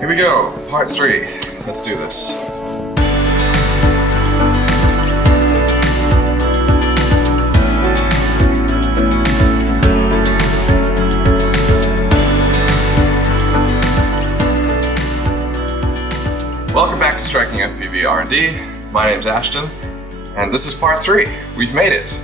Here we go, part 3. Let's do this. Welcome back to Striking FPV R&D. My name's Ashton, and this is part 3. We've made it.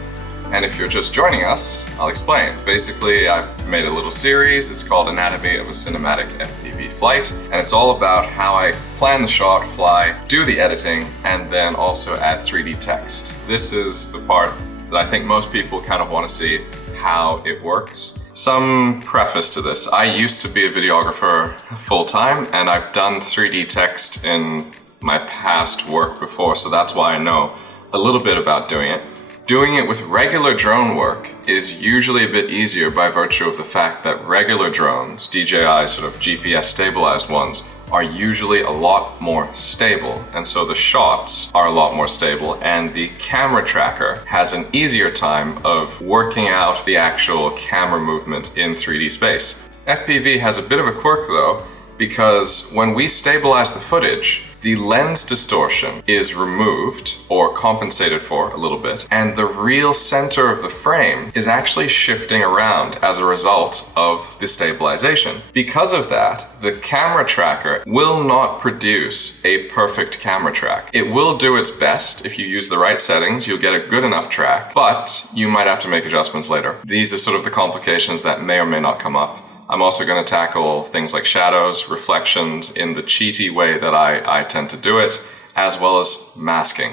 And if you're just joining us, I'll explain. Basically, I've made a little series. It's called Anatomy of a Cinematic FPV Flight, and it's all about how I plan the shot, fly, do the editing, and then also add 3D text. This is the part that I think most people kind of want to see how it works. Some preface to this. I used to be a videographer full-time, and I've done 3D text in my past work before, so that's why I know a little bit about doing it. Doing it with regular drone work is usually a bit easier by virtue of the fact that regular drones, DJI sort of GPS stabilized ones, are usually a lot more stable. And so the shots are a lot more stable, and the camera tracker has an easier time of working out the actual camera movement in 3D space. FPV has a bit of a quirk though, because when we stabilize the footage, the lens distortion is removed or compensated for a little bit, and the real center of the frame is actually shifting around as a result of the stabilization. Because of that, the camera tracker will not produce a perfect camera track. It will do its best. If you use the right settings, you'll get a good enough track, but you might have to make adjustments later. These are sort of the complications that may or may not come up. I'm also going to tackle things like shadows, reflections in the cheaty way that I tend to do it, as well as masking,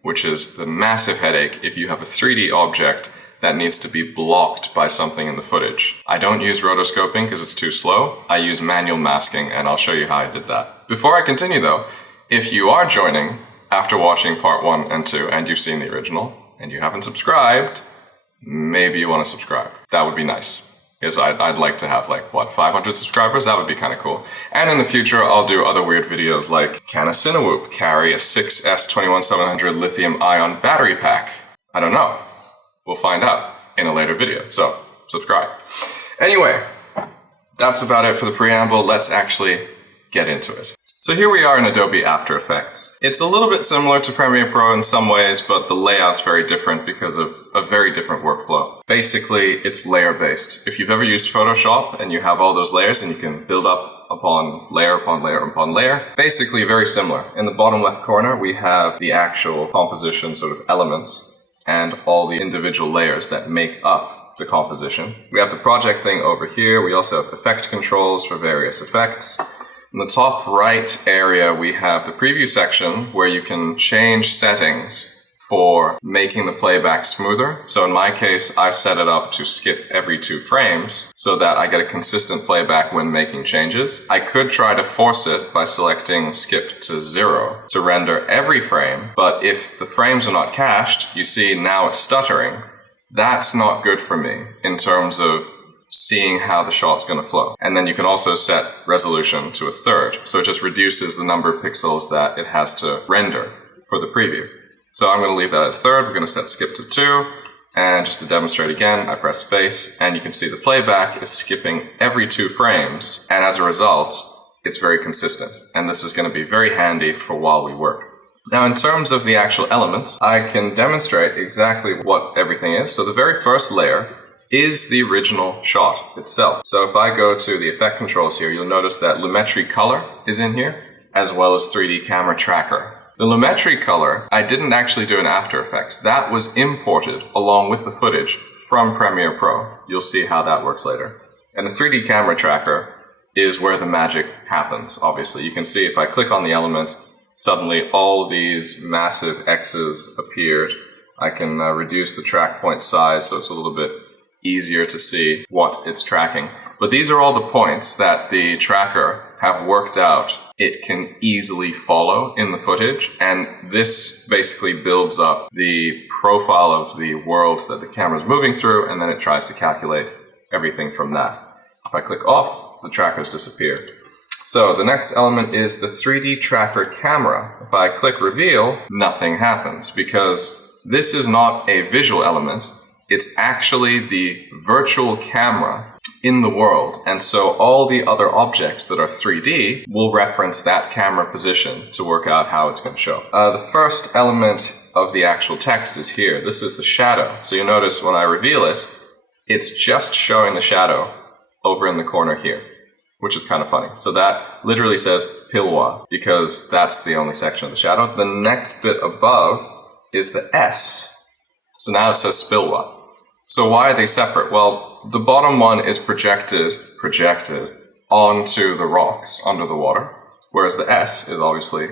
which is the massive headache if you have a 3D object that needs to be blocked by something in the footage. I don't use rotoscoping because it's too slow. I use manual masking, and I'll show you how I did that. Before I continue though, if you are joining after watching part 1 and 2 and you've seen the original and you haven't subscribed, maybe you want to subscribe. That would be nice. Because I'd like to have 500 subscribers. That would be kind of cool. And in the future, I'll do other weird videos like, can a Cinewhoop carry a 6S21700 lithium ion battery pack? I don't know. We'll find out in a later video. So subscribe. Anyway, that's about it for the preamble. Let's actually get into it. So here we are in Adobe After Effects. It's a little bit similar to Premiere Pro in some ways, but the layout's very different because of a very different workflow. Basically, it's layer-based. If you've ever used Photoshop and you have all those layers and you can build up upon layer upon layer upon layer, basically very similar. In the bottom left corner, we have the actual composition sort of elements and all the individual layers that make up the composition. We have the project thing over here. We also have effect controls for various effects. In the top right area, we have the preview section where you can change settings for making the playback smoother. So in my case, I've set it up to skip every 2 frames so that I get a consistent playback when making changes. I could try to force it by selecting skip to 0 to render every frame, but if the frames are not cached, you see now it's stuttering. That's not good for me in terms of seeing how the shot's going to flow. And then you can also set resolution to 1/3. So it just reduces the number of pixels that it has to render for the preview. So I'm going to leave that at 1/3. We're going to set skip to 2. And just to demonstrate again, I press space and you can see the playback is skipping every 2 frames. And as a result, it's very consistent. And this is going to be very handy for while we work. Now, in terms of the actual elements, I can demonstrate exactly what everything is. So the very first layer is the original shot itself. So if I go to the effect controls here, you'll notice that Lumetri color is in here, as well as 3D camera tracker. The Lumetri color, I didn't actually do in After Effects. That was imported along with the footage from Premiere Pro. You'll see how that works later. And the 3D camera tracker is where the magic happens, obviously. You can see if I click on the element, suddenly all these massive X's appeared. I can reduce the track point size so it's a little bit easier to see what it's tracking. But these are all the points that the tracker have worked out it can easily follow in the footage, and this basically builds up the profile of the world that the camera is moving through, and then it tries to calculate everything from that. If I click off, the trackers disappear. So the next element is the 3D tracker camera. If I click reveal, nothing happens because this is not a visual element. It's actually the virtual camera in the world. And so all the other objects that are 3D will reference that camera position to work out how it's going to show. The first element of the actual text is here. This is the shadow. So you notice when I reveal it, it's just showing the shadow over in the corner here, which is kind of funny. So that literally says Pilwa, because that's the only section of the shadow. The next bit above is the S. So now it says Spilwa. So why are they separate? Well, the bottom one is projected onto the rocks under the water, whereas the S is obviously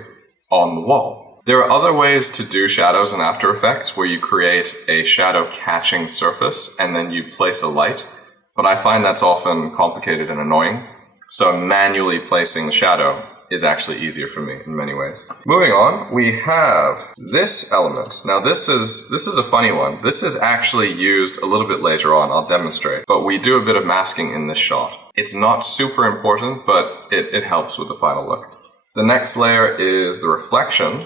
on the wall. There are other ways to do shadows in After Effects where you create a shadow catching surface and then you place a light, but I find that's often complicated and annoying. So manually placing the shadow is actually easier for me in many ways. Moving on, we have this element. Now this is a funny one. This is actually used a little bit later on, I'll demonstrate, but we do a bit of masking in this shot. It's not super important, but it helps with the final look. The next layer is the reflection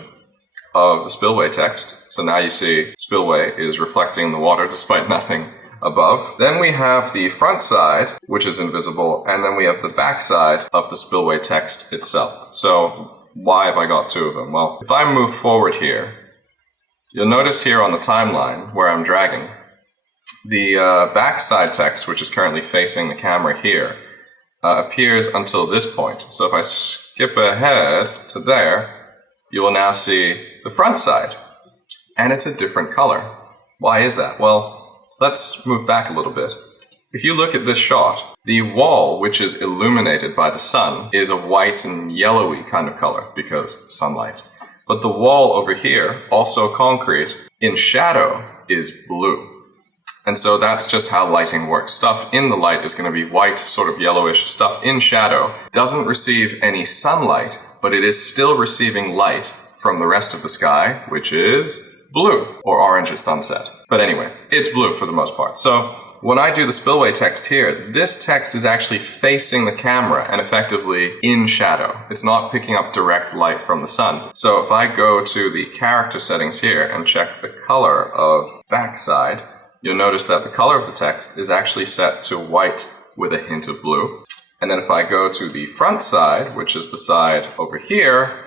of the spillway text. So now you see spillway is reflecting the water despite nothing above. Then we have the front side, which is invisible, and then we have the back side of the spillway text itself. So why have I got two of them? Well, if I move forward here, you'll notice here on the timeline where I'm dragging, the backside text, which is currently facing the camera here, appears until this point. So if I skip ahead to there, you will now see the front side, and it's a different color. Why is that? Well, let's move back a little bit. If you look at this shot, the wall, which is illuminated by the sun, is a white and yellowy kind of color because sunlight. But the wall over here, also concrete, in shadow is blue. And so that's just how lighting works. Stuff in the light is going to be white, sort of yellowish. Stuff in shadow doesn't receive any sunlight, but it is still receiving light from the rest of the sky, which is blue or orange at sunset. But anyway, it's blue for the most part. So when I do the spillway text here, this text is actually facing the camera and effectively in shadow. It's not picking up direct light from the sun. So if I go to the character settings here and check the color of backside, you'll notice that the color of the text is actually set to white with a hint of blue. And then if I go to the front side, which is the side over here,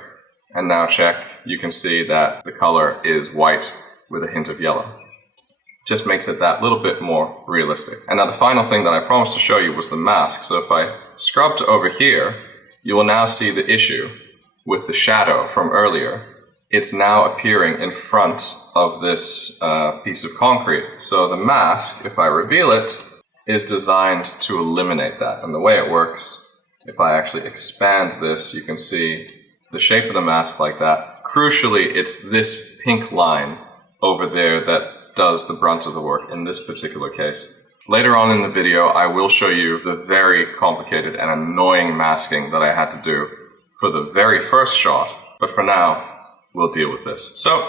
and now check, you can see that the color is white with a hint of yellow. Just makes it that little bit more realistic. And now the final thing that I promised to show you was the mask. So if I scrub to over here, you will now see the issue with the shadow from earlier. It's now appearing in front of this piece of concrete. So the mask, if I reveal it, is designed to eliminate that. And the way it works, if I actually expand this, you can see the shape of the mask like that. Crucially, it's this pink line over there that does the brunt of the work in this particular case. Later on in the video, I will show you the very complicated and annoying masking that I had to do for the very first shot. But for now, we'll deal with this. So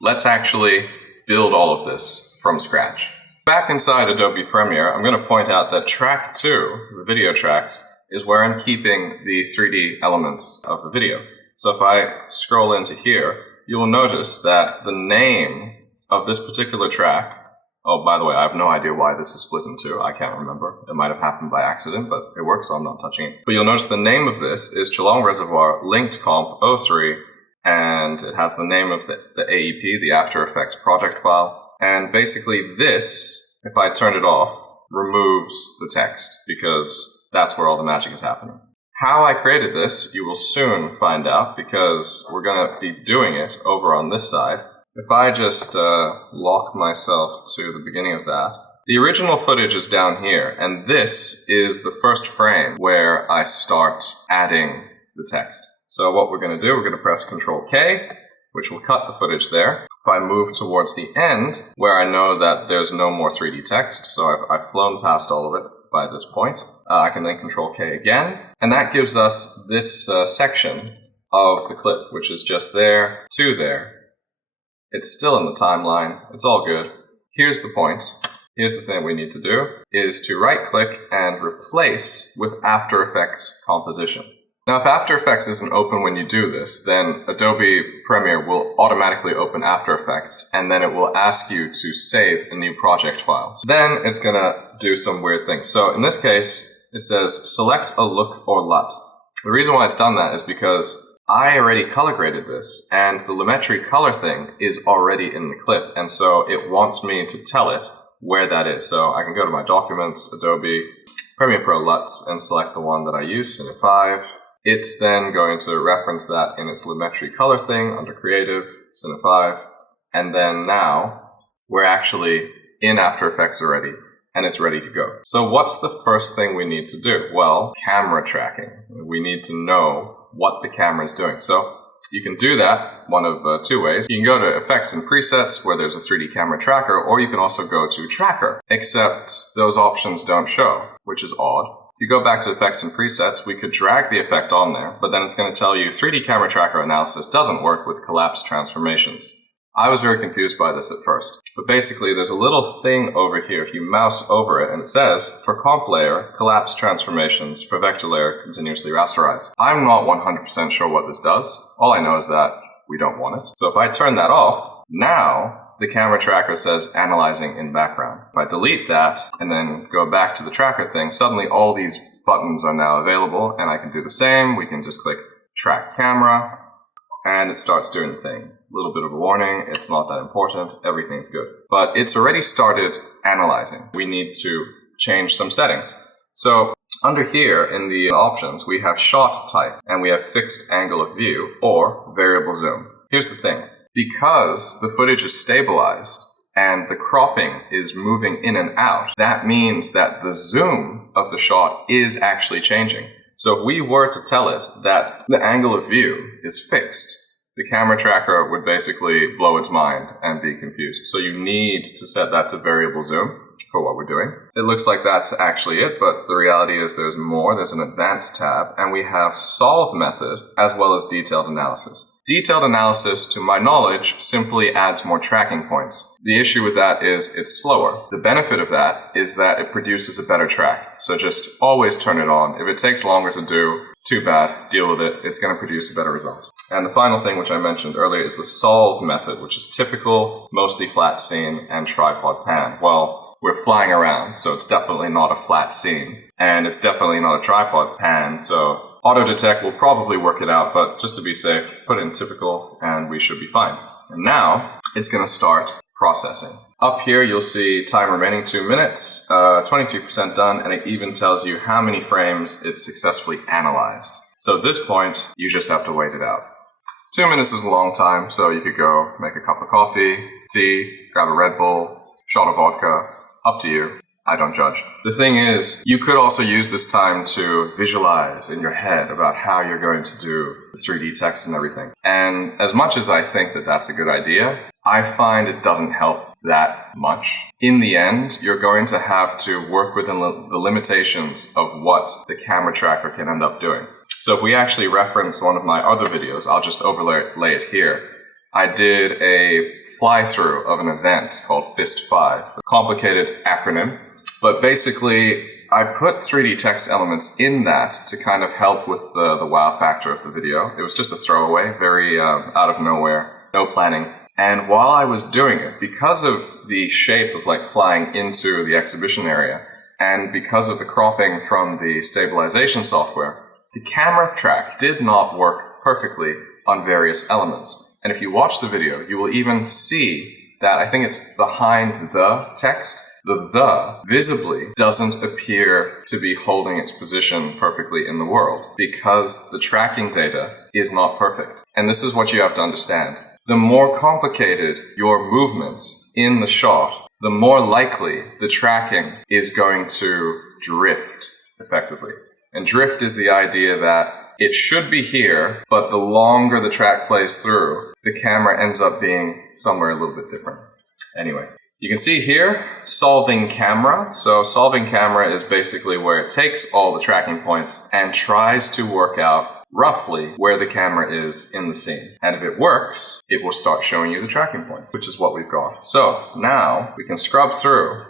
let's actually build all of this from scratch. Back inside Adobe Premiere, I'm going to point out that track 2, the video tracks, is where I'm keeping the 3D elements of the video. So if I scroll into here, you will notice that the name of this particular track, oh, by the way, I have no idea why this is split in two. I can't remember. It might have happened by accident, but it works, so I'm not touching it. But you'll notice the name of this is Geelong Reservoir Linked Comp 03, and it has the name of the AEP, the After Effects project file. And basically this, if I turn it off, removes the text because that's where all the magic is happening. How I created this, you will soon find out because we're going to be doing it over on this side. If I just lock myself to the beginning of that, the original footage is down here, and this is the first frame where I start adding the text. So what we're going to do, we're going to press Ctrl K, which will cut the footage there. If I move towards the end, where I know that there's no more 3D text, so I've flown past all of it by this point, I can then Ctrl K again, and that gives us this section of the clip, which is just there to there. It's still in the timeline. It's all good. Here's the point. Here's the thing we need to do, is to right-click and replace with After Effects composition. Now, if After Effects isn't open when you do this, then Adobe Premiere will automatically open After Effects, and then it will ask you to save a new project file. So then it's going to do some weird things. So in this case, it says select a look or LUT. The reason why it's done that is because I already color graded this, and the Lumetri color thing is already in the clip, and so it wants me to tell it where that is. So I can go to my documents, Adobe Premiere Pro LUTs, and select the one that I use, Cine 5. It's then going to reference that in its Lumetri color thing under Creative, Cine 5, and then now we're actually in After Effects already, and it's ready to go. So what's the first thing we need to do? Well, camera tracking. We need to know what the camera is doing. So you can do that one of two ways. You can go to Effects and Presets where there's a 3D camera tracker, or you can also go to Tracker, except those options don't show, which is odd. If you go back to Effects and Presets, we could drag the effect on there, but then it's going to tell you 3D camera tracker analysis doesn't work with collapsed transformations. I was very confused by this at first, but basically there's a little thing over here. If you mouse over it and it says, for comp layer, collapse transformations, for vector layer, continuously rasterize. I'm not 100% sure what this does. All I know is that we don't want it. So if I turn that off, now the camera tracker says analyzing in background. If I delete that and then go back to the tracker thing, suddenly all these buttons are now available, and I can do the same. We can just click track camera, and it starts doing the thing. A little bit of a warning, it's not that important, everything's good. But it's already started analyzing. We need to change some settings. So under here in the options, we have shot type, and we have fixed angle of view, or variable zoom. Here's the thing. Because the footage is stabilized, and the cropping is moving in and out, that means that the zoom of the shot is actually changing. So if we were to tell it that the angle of view is fixed, the camera tracker would basically blow its mind and be confused. So you need to set that to variable zoom for what we're doing. It looks like that's actually it, but the reality is there's more. There's an advanced tab, and we have solve method as well as detailed analysis. Detailed analysis, to my knowledge, simply adds more tracking points. The issue with that is it's slower. The benefit of that is that it produces a better track. So just always turn it on. If it takes longer to do, too bad, deal with it. It's going to produce a better result. And the final thing, which I mentioned earlier, is the solve method, which is typical, mostly flat scene, and tripod pan. Well, we're flying around, so it's definitely not a flat scene. And it's definitely not a tripod pan, so auto detect will probably work it out, but just to be safe, put in typical and we should be fine. And now it's going to start processing. Up here, you'll see time remaining 2 minutes, 23% done, and it even tells you how many frames it's successfully analyzed. So at this point, you just have to wait it out. 2 minutes is a long time, so you could go make a cup of coffee, tea, grab a Red Bull, shot of vodka, up to you. I don't judge. The thing is, you could also use this time to visualize in your head about how you're going to do the 3D text and everything. And as much as I think that that's a good idea, I find it doesn't help that much. In the end, you're going to have to work within the limitations of what the camera tracker can end up doing. So if we actually reference one of my other videos, I'll just overlay it here. I did a fly-through of an event called Fist 5, a complicated acronym. But basically, I put 3D text elements in that to kind of help with the wow factor of the video. It was just a throwaway, very out of nowhere, no planning. And while I was doing it, because of the shape of like flying into the exhibition area, and because of the cropping from the stabilization software, the camera track did not work perfectly on various elements. And if you watch the video, you will even see that I think it's behind the text. The visibly doesn't appear to be holding its position perfectly in the world because the tracking data is not perfect. And this is what you have to understand. The more complicated your movement in the shot, the more likely the tracking is going to drift effectively. And drift is the idea that it should be here, but the longer the track plays through, the camera ends up being somewhere a little bit different. Anyway. You can see here, solving camera. So solving camera is basically where it takes all the tracking points and tries to work out roughly where the camera is in the scene. And if it works, it will start showing you the tracking points, which is what we've got. So now we can scrub through,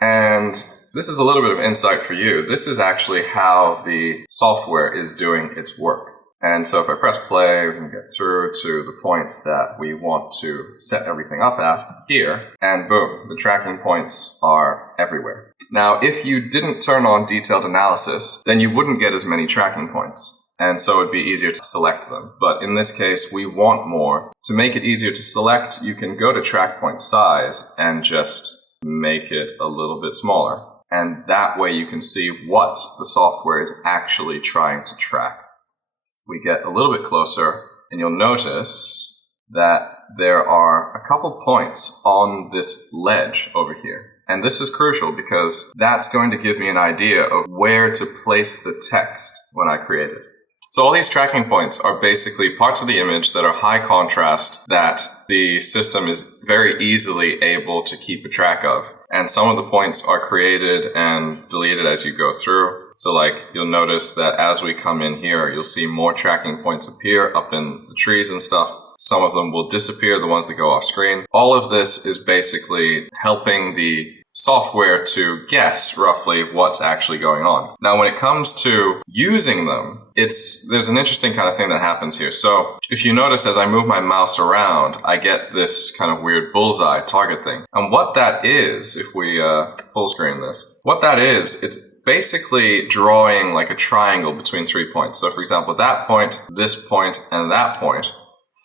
and this is a little bit of insight for you. This is actually how the software is doing its work. And so if I press play, we can get through to the point that we want to set everything up at here, and boom, the tracking points are everywhere. Now, if you didn't turn on detailed analysis, then you wouldn't get as many tracking points. And so it'd be easier to select them. But in this case, we want more. To make it easier to select, you can go to track point size and just make it a little bit smaller. And that way you can see what the software is actually trying to track. We get a little bit closer, and you'll notice that there are a couple points on this ledge over here. And this is crucial because that's going to give me an idea of where to place the text when I create it. So all these tracking points are basically parts of the image that are high contrast that the system is very easily able to keep a track of. And some of the points are created and deleted as you go through. So like you'll notice that as we come in here, you'll see more tracking points appear up in the trees and stuff. Some of them will disappear, the ones that go off screen. All of this is basically helping the software to guess roughly what's actually going on. Now, when it comes to using them, there's an interesting kind of thing that happens here. So if you notice, as I move my mouse around, I get this kind of weird bullseye target thing. And what that is, if we full screen this, what that is, it's basically drawing like a triangle between 3 points. So for example, that point, and that point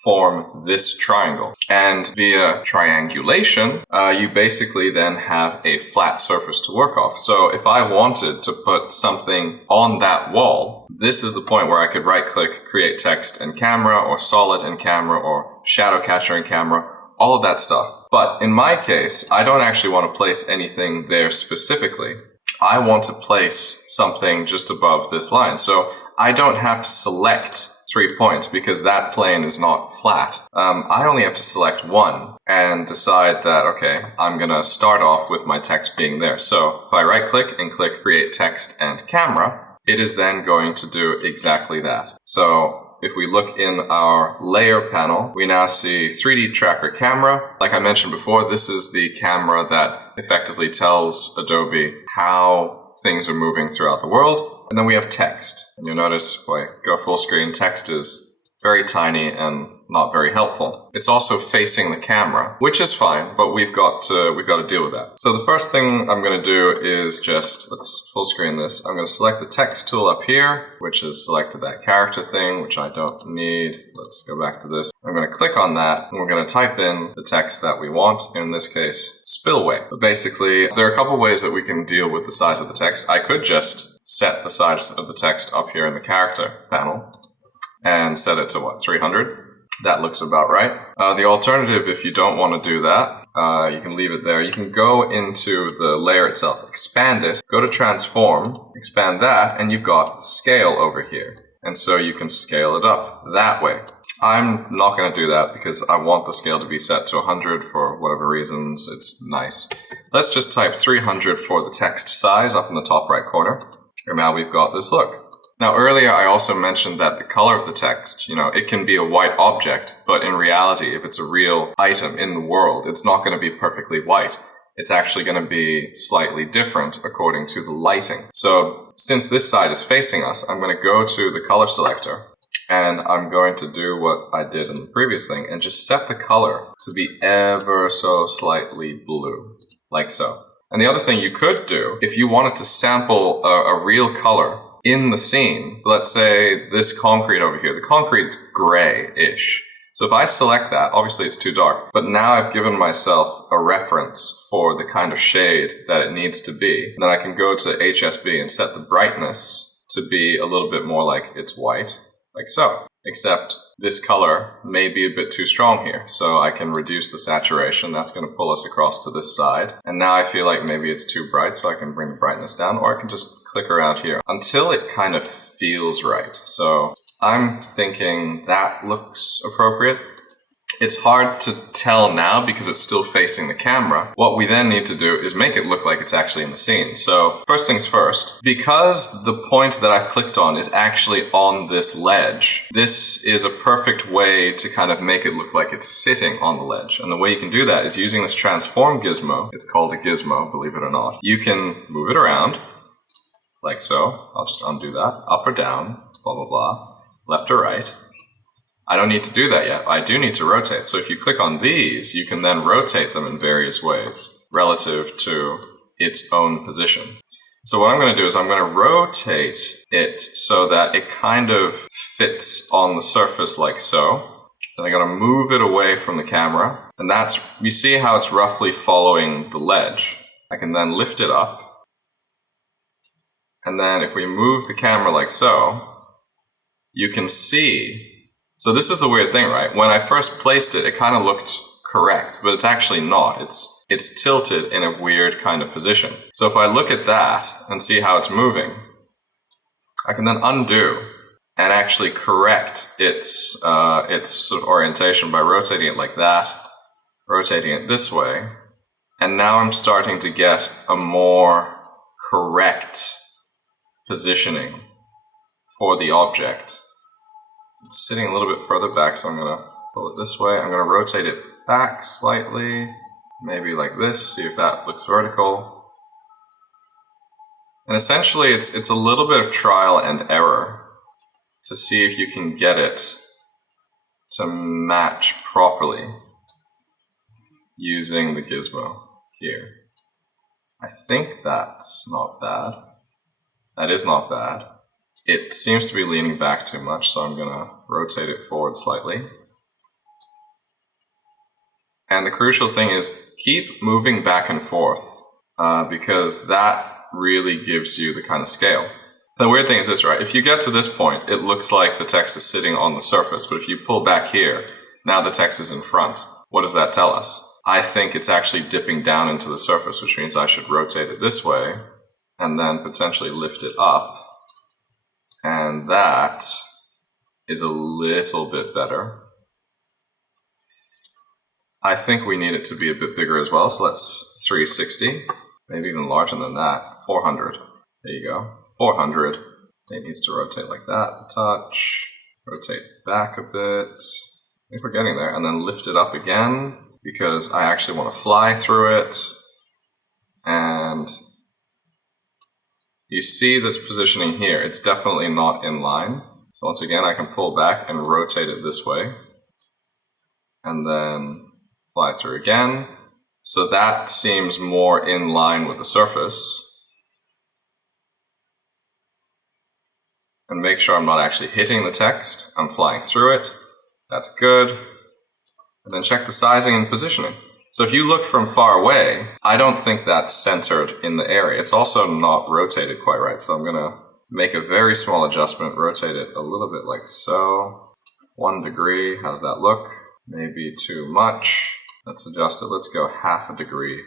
form this triangle. And via triangulation, you basically then have a flat surface to work off. So if I wanted to put something on that wall, this is the point where I could right-click, create text and camera, or solid and camera, or shadow catcher and camera, all of that stuff. But in my case, I don't actually want to place anything there specifically. I want to place something just above this line. So I don't have to select 3 points because that plane is not flat. I only have to select one and decide that, okay, I'm going to start off with my text being there. So if I right click and click create text and camera, it is then going to do exactly that. So if we look in our layer panel, we now see 3D tracker camera. Like I mentioned before, this is the camera that effectively tells Adobe how things are moving throughout the world. And then we have text. And you'll notice if I go full screen, text is very tiny and not very helpful. It's also facing the camera, which is fine, but we've got to deal with that. So the first thing I'm going to do is let's full screen this. I'm going to select the text tool up here, which has selected that character thing, which I don't need. Let's go back to this. I'm going to click on that, and we're going to type in the text that we want, in this case, spillway. But basically, there are a couple ways that we can deal with the size of the text. I could just set the size of the text up here in the character panel and set it to 300. That looks about right. The alternative, if you don't want to do that, you can leave it there. You can go into the layer itself, expand it, go to transform, expand that, and you've got scale over here. And so you can scale it up that way. I'm not going to do that because I want the scale to be set to 100 for whatever reasons. It's nice. Let's just type 300 for the text size up in the top right corner. And now we've got this look. Now earlier I also mentioned that the color of the text, it can be a white object, but in reality, if it's a real item in the world, it's not going to be perfectly white. It's actually going to be slightly different according to the lighting. So since this side is facing us, I'm going to go to the color selector and I'm going to do what I did in the previous thing and just set the color to be ever so slightly blue, like so. And the other thing you could do, if you wanted to sample a real color in the scene, let's say this concrete over here, the concrete is gray-ish. So if I select that, obviously it's too dark, but now I've given myself a reference for the kind of shade that it needs to be. Then I can go to HSB and set the brightness to be a little bit more like it's white, like so. Except this color may be a bit too strong here. So I can reduce the saturation. That's going to pull us across to this side. And now I feel like maybe it's too bright, so I can bring the brightness down, or I can just click around here until it kind of feels right. So I'm thinking that looks appropriate. It's hard to tell now because it's still facing the camera. What we then need to do is make it look like it's actually in the scene. So first things first, because the point that I clicked on is actually on this ledge, this is a perfect way to kind of make it look like it's sitting on the ledge. And the way you can do that is using this transform gizmo. It's called a gizmo, believe it or not. You can move it around like so. I'll just undo that. Up or down, blah, blah, blah. Left or right. I don't need to do that yet. I do need to rotate. So if you click on these, you can then rotate them in various ways relative to its own position. So what I'm going to do is I'm going to rotate it so that it kind of fits on the surface like so. Then I'm going to move it away from the camera. And that's, you see how it's roughly following the ledge. I can then lift it up. And then if we move the camera like so, you can see. So this is the weird thing, right? When I first placed it, it kind of looked correct, but it's actually not. It's tilted in a weird kind of position. So if I look at that and see how it's moving, I can then undo and actually correct its sort of orientation by rotating it like that, rotating it this way. And now I'm starting to get a more correct positioning for the object. It's sitting a little bit further back, so I'm going to pull it this way. I'm going to rotate it back slightly, maybe like this, see if that looks vertical. And essentially, it's a little bit of trial and error to see if you can get it to match properly using the gizmo here. I think that's not bad. That is not bad. It seems to be leaning back too much, so I'm going to rotate it forward slightly. And the crucial thing is keep moving back and forth because that really gives you the kind of scale. The weird thing is this, right? If you get to this point, it looks like the text is sitting on the surface, but if you pull back here, now the text is in front. What does that tell us? I think it's actually dipping down into the surface, which means I should rotate it this way and then potentially lift it up. And that is a little bit better. I think we need it to be a bit bigger as well, so let's 360, maybe even larger than that, 400. There you go, 400. It needs to rotate like that, touch, rotate back a bit. I think we're getting there, and then lift it up again because I actually want to fly through it. And you see this positioning here, it's definitely not in line. So once again, I can pull back and rotate it this way. And then fly through again. So that seems more in line with the surface. And make sure I'm not actually hitting the text, I'm flying through it. That's good. And then check the sizing and positioning. So if you look from far away, I don't think that's centered in the area. It's also not rotated quite right. So I'm going to make a very small adjustment, rotate it a little bit like so. 1 degree, how's that look? Maybe too much. Let's adjust it. Let's go half a degree.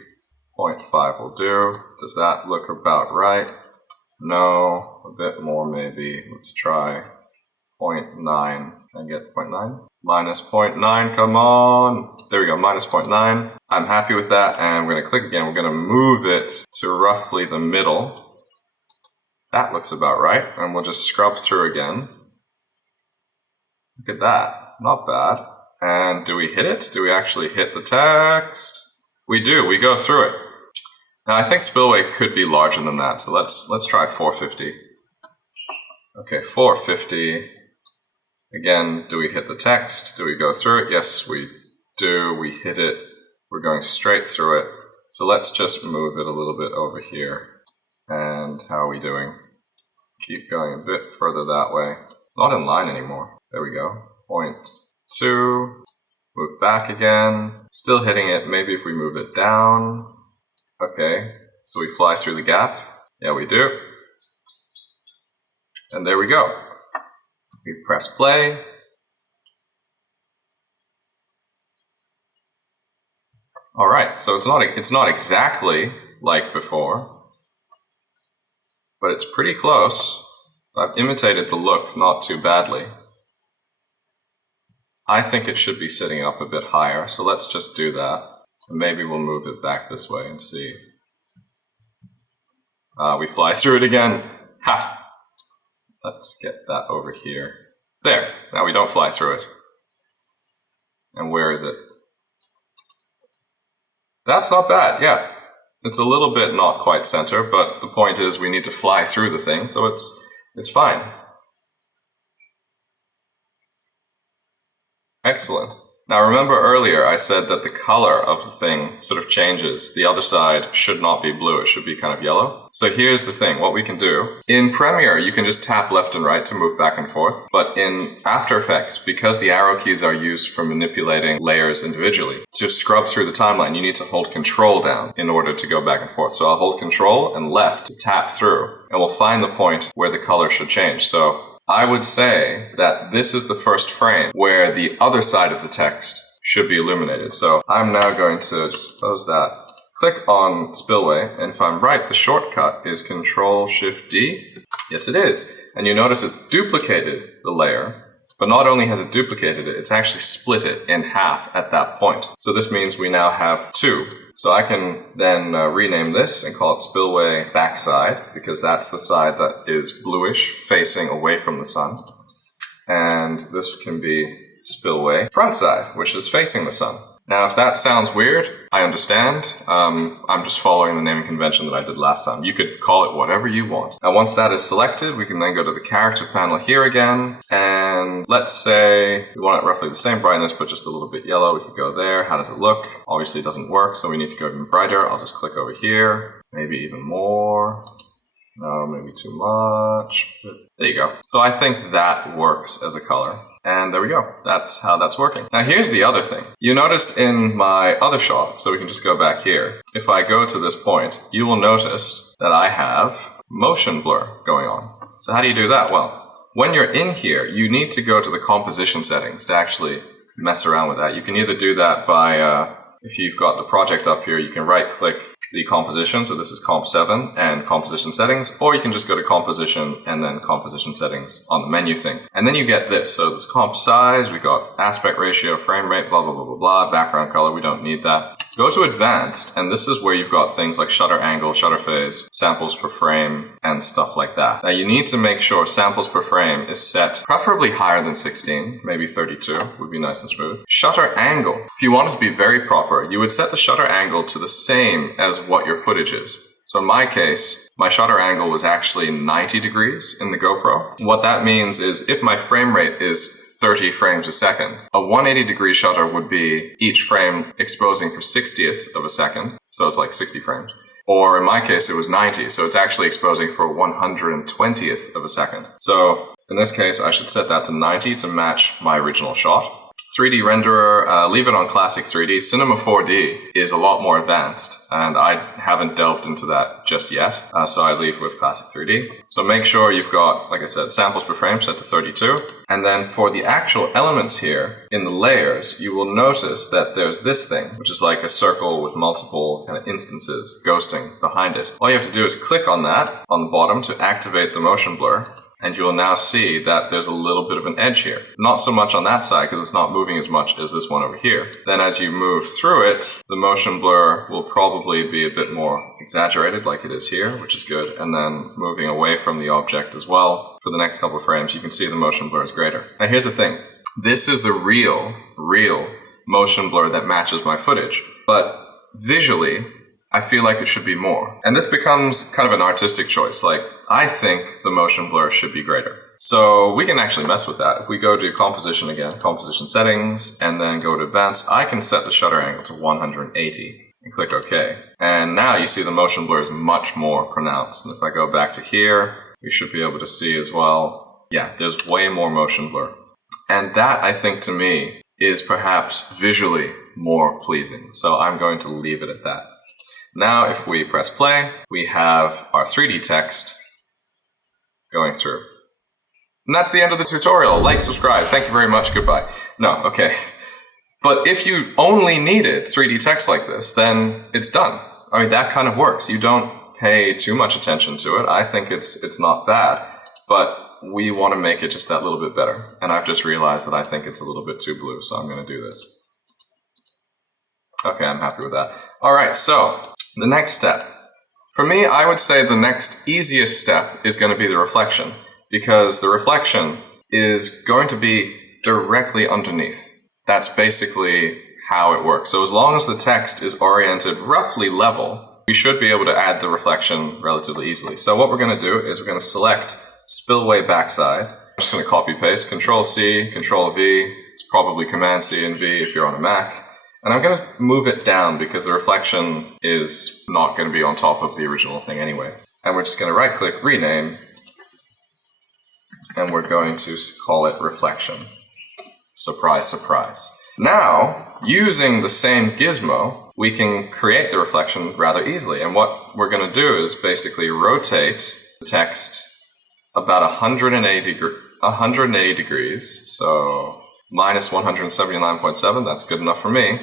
0.5 will do. Does that look about right? No, a bit more maybe. Let's try 0.9. Can I get 0.9? Minus 0.9, come on. There we go, minus 0.9. I'm happy with that, and I'm going to click again. We're going to move it to roughly the middle. That looks about right, and we'll just scrub through again. Look at that, not bad. And do we hit it? Do we actually hit the text? We do, we go through it. Now I think spillway could be larger than that, so let's try 450. Okay, 450. Again, do we hit the text? Do we go through it? Yes, we do. We hit it. We're going straight through it. So let's just move it a little bit over here. And how are we doing? Keep going a bit further that way. It's not in line anymore. There we go. 0.2. Move back again. Still hitting it. Maybe if we move it down. Okay. So we fly through the gap. Yeah, we do. And there we go. We press play. All right, so it's not exactly like before, but it's pretty close. I've imitated the look not too badly. I think it should be sitting up a bit higher, so let's just do that. And maybe we'll move it back this way and see. We fly through it again. Ha! Let's get that over here. There, now we don't fly through it. And where is it? That's not bad, yeah. It's a little bit not quite center, but the point is we need to fly through the thing, so it's fine. Excellent. Now remember earlier I said that the color of the thing sort of changes. The other side should not be blue, it should be kind of yellow. So here's the thing, what we can do. In Premiere, you can just tap left and right to move back and forth. But in After Effects, because the arrow keys are used for manipulating layers individually, to scrub through the timeline, you need to hold Control down in order to go back and forth. So I'll hold Control and left to tap through, and we'll find the point where the color should change. So I would say that this is the first frame where the other side of the text should be illuminated. So I'm now going to just close that, click on Spillway, and if I'm right, the shortcut is Control-Shift-D. Yes, it is. And you notice it's duplicated the layer, but not only has it duplicated it, it's actually split it in half at that point. So this means we now have two. So I can then rename this and call it Spillway Backside, because that's the side that is bluish, facing away from the sun. And this can be Spillway Frontside, which is facing the sun. Now, if that sounds weird, I understand. I'm just following the naming convention that I did last time. You could call it whatever you want. Now, once that is selected, we can then go to the character panel here again. And let's say we want it roughly the same brightness, but just a little bit yellow. We could go there. How does it look? Obviously, it doesn't work, so we need to go even brighter. I'll just click over here. Maybe even more. No, maybe too much. But there you go. So I think that works as a color. And there we go. That's how that's working. Now here's the other thing. You noticed in my other shot, so we can just go back here. If I go to this point, you will notice that I have motion blur going on. So how do you do that? Well, when you're in here, you need to go to the composition settings to actually mess around with that. You can either do that by, if you've got the project up here, you can right click the composition, so this is Comp 7 and composition settings, or you can just go to composition and then composition settings on the menu thing. And then you get this. So this comp size, we got aspect ratio, frame rate, blah, blah, blah, blah, blah, background color, we don't need that. Go to advanced, and this is where you've got things like shutter angle, shutter phase, samples per frame, and stuff like that. Now you need to make sure samples per frame is set preferably higher than 16, maybe 32 would be nice and smooth. Shutter angle, if you want it to be very proper, you would set the shutter angle to the same as what your footage is. So in my case, my shutter angle was actually 90 degrees in the GoPro. What that means is if my frame rate is 30 frames a second, a 180 degree shutter would be each frame exposing for 60th of a second. So it's like 60 frames. Or in my case, it was 90. So it's actually exposing for 120th of a second. So in this case, I should set that to 90 to match my original shot. 3D renderer, leave it on classic 3D. Cinema 4D is a lot more advanced, and I haven't delved into that just yet, so I leave with classic 3D. So make sure you've got, like I said, samples per frame set to 32. And then for the actual elements here, in the layers, you will notice that there's this thing, which is like a circle with multiple kind of instances ghosting behind it. All you have to do is click on that on the bottom to activate the motion blur. And you will now see that there's a little bit of an edge here. Not so much on that side because it's not moving as much as this one over here. Then as you move through it, the motion blur will probably be a bit more exaggerated like it is here, which is good. And then moving away from the object as well, for the next couple of frames, you can see the motion blur is greater. Now here's the thing. This is the real motion blur that matches my footage. But visually, I feel like it should be more. And this becomes kind of an artistic choice. Like, I think the motion blur should be greater. So we can actually mess with that. If we go to composition again, composition settings, and then go to advanced, I can set the shutter angle to 180 and click OK. And now you see the motion blur is much more pronounced. And if I go back to here, we should be able to see as well, yeah, there's way more motion blur. And that, I think, to me, is perhaps visually more pleasing. So I'm going to leave it at that. Now, if we press play, we have our 3D text going through. And that's the end of the tutorial. Like, subscribe. Thank you very much. Goodbye. No, okay. But if you only needed 3D text like this, then it's done. I mean, that kind of works. You don't pay too much attention to it. I think it's not bad. But we want to make it just that little bit better. And I've just realized that I think it's a little bit too blue, so I'm going to do this. Okay, I'm happy with that. All right, so the next step. For me, I would say the next easiest step is going to be the reflection, because the reflection is going to be directly underneath. That's basically how it works. So as long as the text is oriented roughly level, we should be able to add the reflection relatively easily. So what we're going to do is we're going to select spillway backside. I'm just going to copy paste, Control C, Control V. It's probably Command C and V if you're on a Mac. And I'm going to move it down because the reflection is not going to be on top of the original thing anyway. And we're just going to right click, rename, and we're going to call it reflection. Surprise, surprise. Now, using the same gizmo, we can create the reflection rather easily. And what we're going to do is basically rotate the text about 180 degrees. So minus 179.7, that's good enough for me.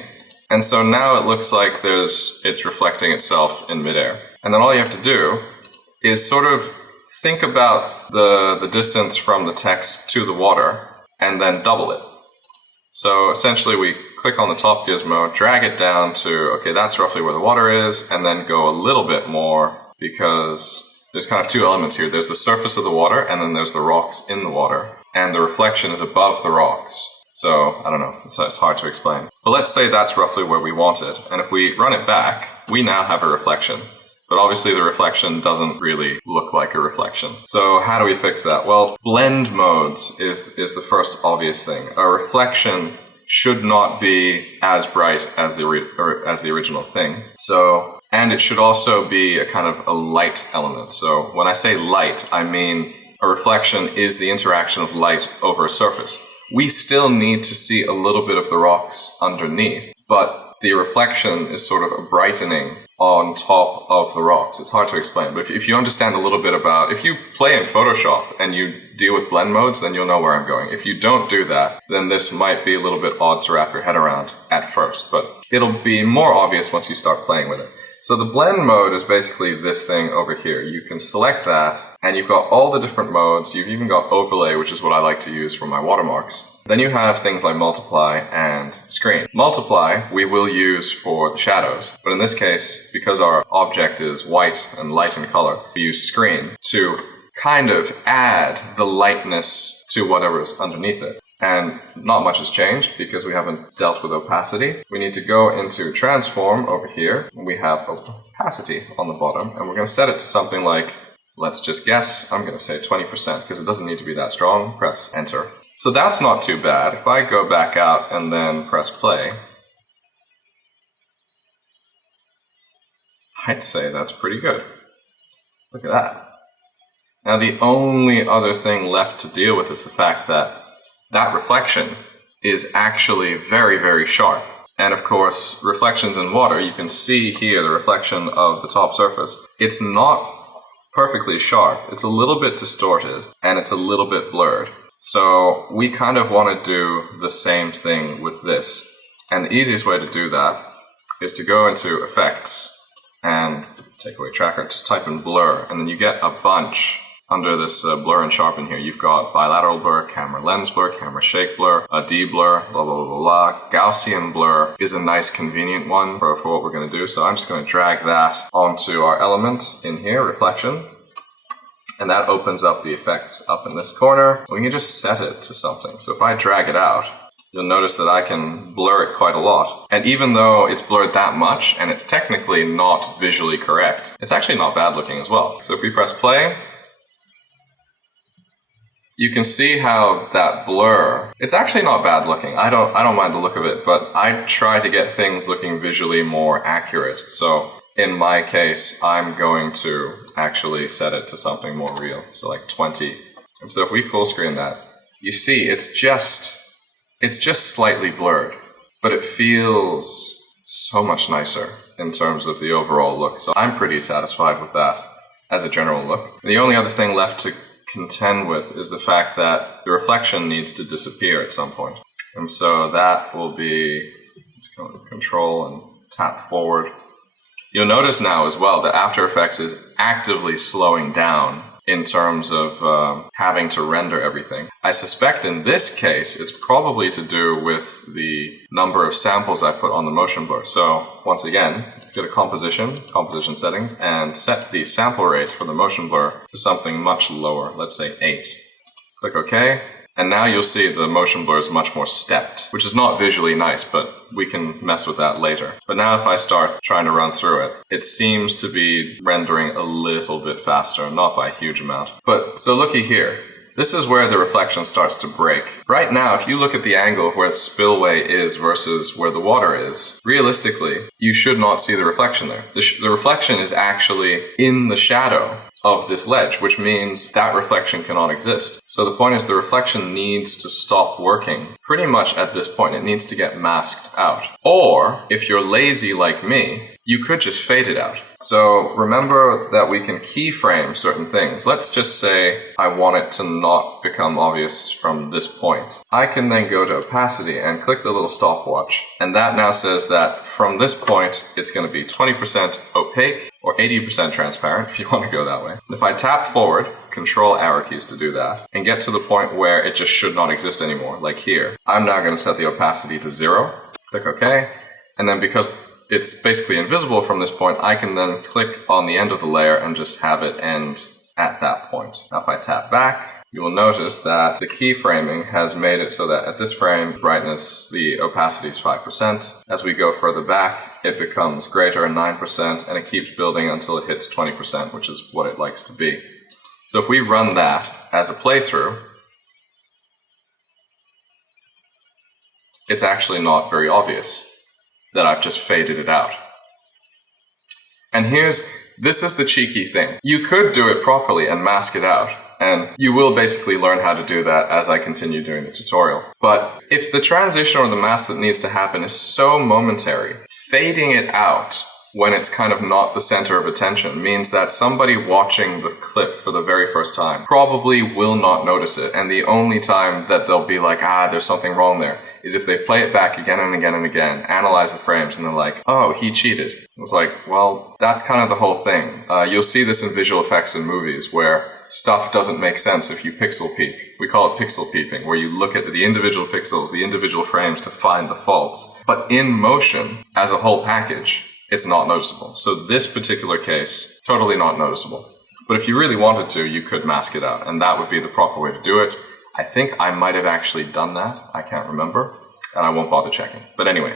And so now it looks like it's reflecting itself in midair. And then all you have to do is sort of think about the distance from the text to the water and then double it. So essentially we click on the top gizmo, drag it down to, okay, that's roughly where the water is, and then go a little bit more because there's kind of two elements here. There's the surface of the water and then there's the rocks in the water. And the reflection is above the rocks. So, I don't know, it's hard to explain. But let's say that's roughly where we want it. And if we run it back, we now have a reflection. But obviously the reflection doesn't really look like a reflection. So how do we fix that? Well, blend modes is the first obvious thing. A reflection should not be as bright as the original thing. So, and it should also be a kind of a light element. So when I say light, I mean a reflection is the interaction of light over a surface. We still need to see a little bit of the rocks underneath, but the reflection is sort of a brightening on top of the rocks. It's hard to explain, but if you understand a little bit about, if you play in Photoshop and you deal with blend modes, then you'll know where I'm going. If you don't do that, then this might be a little bit odd to wrap your head around at first, but it'll be more obvious once you start playing with it. So the blend mode is basically this thing over here. You can select that, and you've got all the different modes. You've even got overlay, which is what I like to use for my watermarks. Then you have things like multiply and screen. Multiply we will use for the shadows, but in this case, because our object is white and light in color, we use screen to kind of add the lightness to whatever's underneath it. And not much has changed because we haven't dealt with opacity. We need to go into transform over here. We have opacity on the bottom, and we're going to set it to something like, let's just guess, I'm going to say 20% because it doesn't need to be that strong. Press enter. So that's not too bad. If I go back out and then press play, I'd say that's pretty good. Look at that. Now the only other thing left to deal with is the fact that that reflection is actually very, very sharp. And of course, reflections in water, you can see here the reflection of the top surface. It's not perfectly sharp. It's a little bit distorted and it's a little bit blurred. So we kind of want to do the same thing with this. And the easiest way to do that is to go into Effects and take away Tracker, just type in Blur, and then you get a bunch under this blur and sharpen here. You've got bilateral blur, camera lens blur, camera shake blur, a D-blur, blah, blah, blah, blah. Gaussian blur is a nice convenient one for what we're going to do. So I'm just going to drag that onto our element in here, reflection. And that opens up the effects up in this corner. We can just set it to something. So if I drag it out, you'll notice that I can blur it quite a lot. And even though it's blurred that much, and it's technically not visually correct, it's actually not bad looking as well. So if we press play, you can see how that blur, it's actually not bad looking. I don't mind the look of it, but I try to get things looking visually more accurate. So in my case, I'm going to actually set it to something more real. So like 20. And so if we full screen that, you see it's just slightly blurred, but it feels so much nicer in terms of the overall look. So I'm pretty satisfied with that as a general look. The only other thing left to contend with is the fact that the reflection needs to disappear at some point. And so that will be, let's go to Control and tap forward. You'll notice now as well that After Effects is actively slowing down in terms of having to render everything. I suspect in this case, it's probably to do with the number of samples I put on the motion blur. So once again, let's go to composition settings, and set the sample rate for the motion blur to something much lower, let's say 8. Click OK. And now you'll see the motion blur is much more stepped, which is not visually nice, but we can mess with that later. But now if I start trying to run through it, it seems to be rendering a little bit faster, not by a huge amount. But so looky here. This is where the reflection starts to break. Right now, if you look at the angle of where the spillway is versus where the water is, realistically, you should not see the reflection there. The reflection is actually in the shadow of this ledge, which means that reflection cannot exist. So the point is the reflection needs to stop working pretty much at this point. It needs to get masked out. Or if you're lazy like me, you could just fade it out. So remember that we can keyframe certain things. Let's just say I want it to not become obvious from this point. I can then go to opacity and click the little stopwatch. And that now says that from this point, it's going to be 20% opaque or 80% transparent if you want to go that way. If I tap forward, control arrow keys to do that, and get to the point where it just should not exist anymore, like here, I'm now going to set the opacity to 0. Click OK. And then because it's basically invisible from this point, I can then click on the end of the layer and just have it end at that point. Now if I tap back, you will notice that the keyframing has made it so that at this frame, brightness, the opacity is 5%. As we go further back, it becomes greater and 9%, and it keeps building until it hits 20%, which is what it likes to be. So if we run that as a playthrough, it's actually not very obvious that I've just faded it out. And this is the cheeky thing. You could do it properly and mask it out, and you will basically learn how to do that as I continue doing the tutorial. But if the transition or the mask that needs to happen is so momentary, fading it out when it's kind of not the center of attention means that somebody watching the clip for the very first time probably will not notice it. And the only time that they'll be like, there's something wrong there, is if they play it back again and again and again, analyze the frames, and they're like, oh, he cheated. It's like, well, that's kind of the whole thing. You'll see this in visual effects in movies where stuff doesn't make sense if you pixel peep. We call it pixel peeping, where you look at the individual pixels, the individual frames to find the faults. But in motion, as a whole package, it's not noticeable. So this particular case, totally not noticeable. But if you really wanted to, you could mask it out, and that would be the proper way to do it. I think I might have actually done that. I can't remember, and I won't bother checking. But anyway,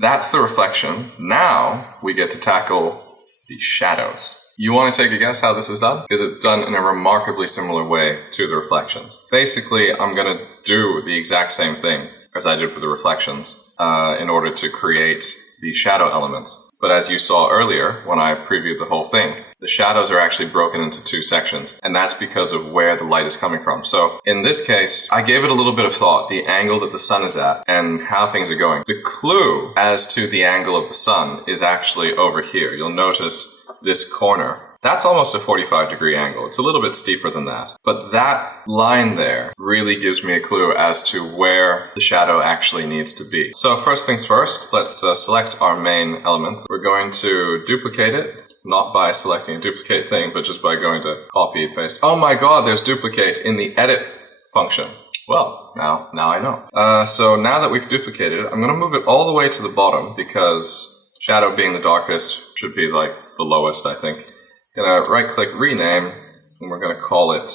that's the reflection. Now we get to tackle the shadows. You want to take a guess how this is done? Because it's done in a remarkably similar way to the reflections. Basically, I'm going to do the exact same thing as I did with the reflections in order to create the shadow elements. But as you saw earlier, when I previewed the whole thing, the shadows are actually broken into 2 sections, and that's because of where the light is coming from. So in this case, I gave it a little bit of thought, the angle that the sun is at and how things are going. The clue as to the angle of the sun is actually over here. You'll notice this corner. That's almost a 45-degree angle. It's a little bit steeper than that. But that line there really gives me a clue as to where the shadow actually needs to be. So first things first, let's select our main element. We're going to duplicate it, not by selecting a duplicate thing, but just by going to copy and paste. Oh my god, there's duplicate in the edit function. Well, now I know. So now that we've duplicated it, I'm going to move it all the way to the bottom because shadow being the darkest should be like the lowest, I think. Gonna right-click rename, and we're gonna call it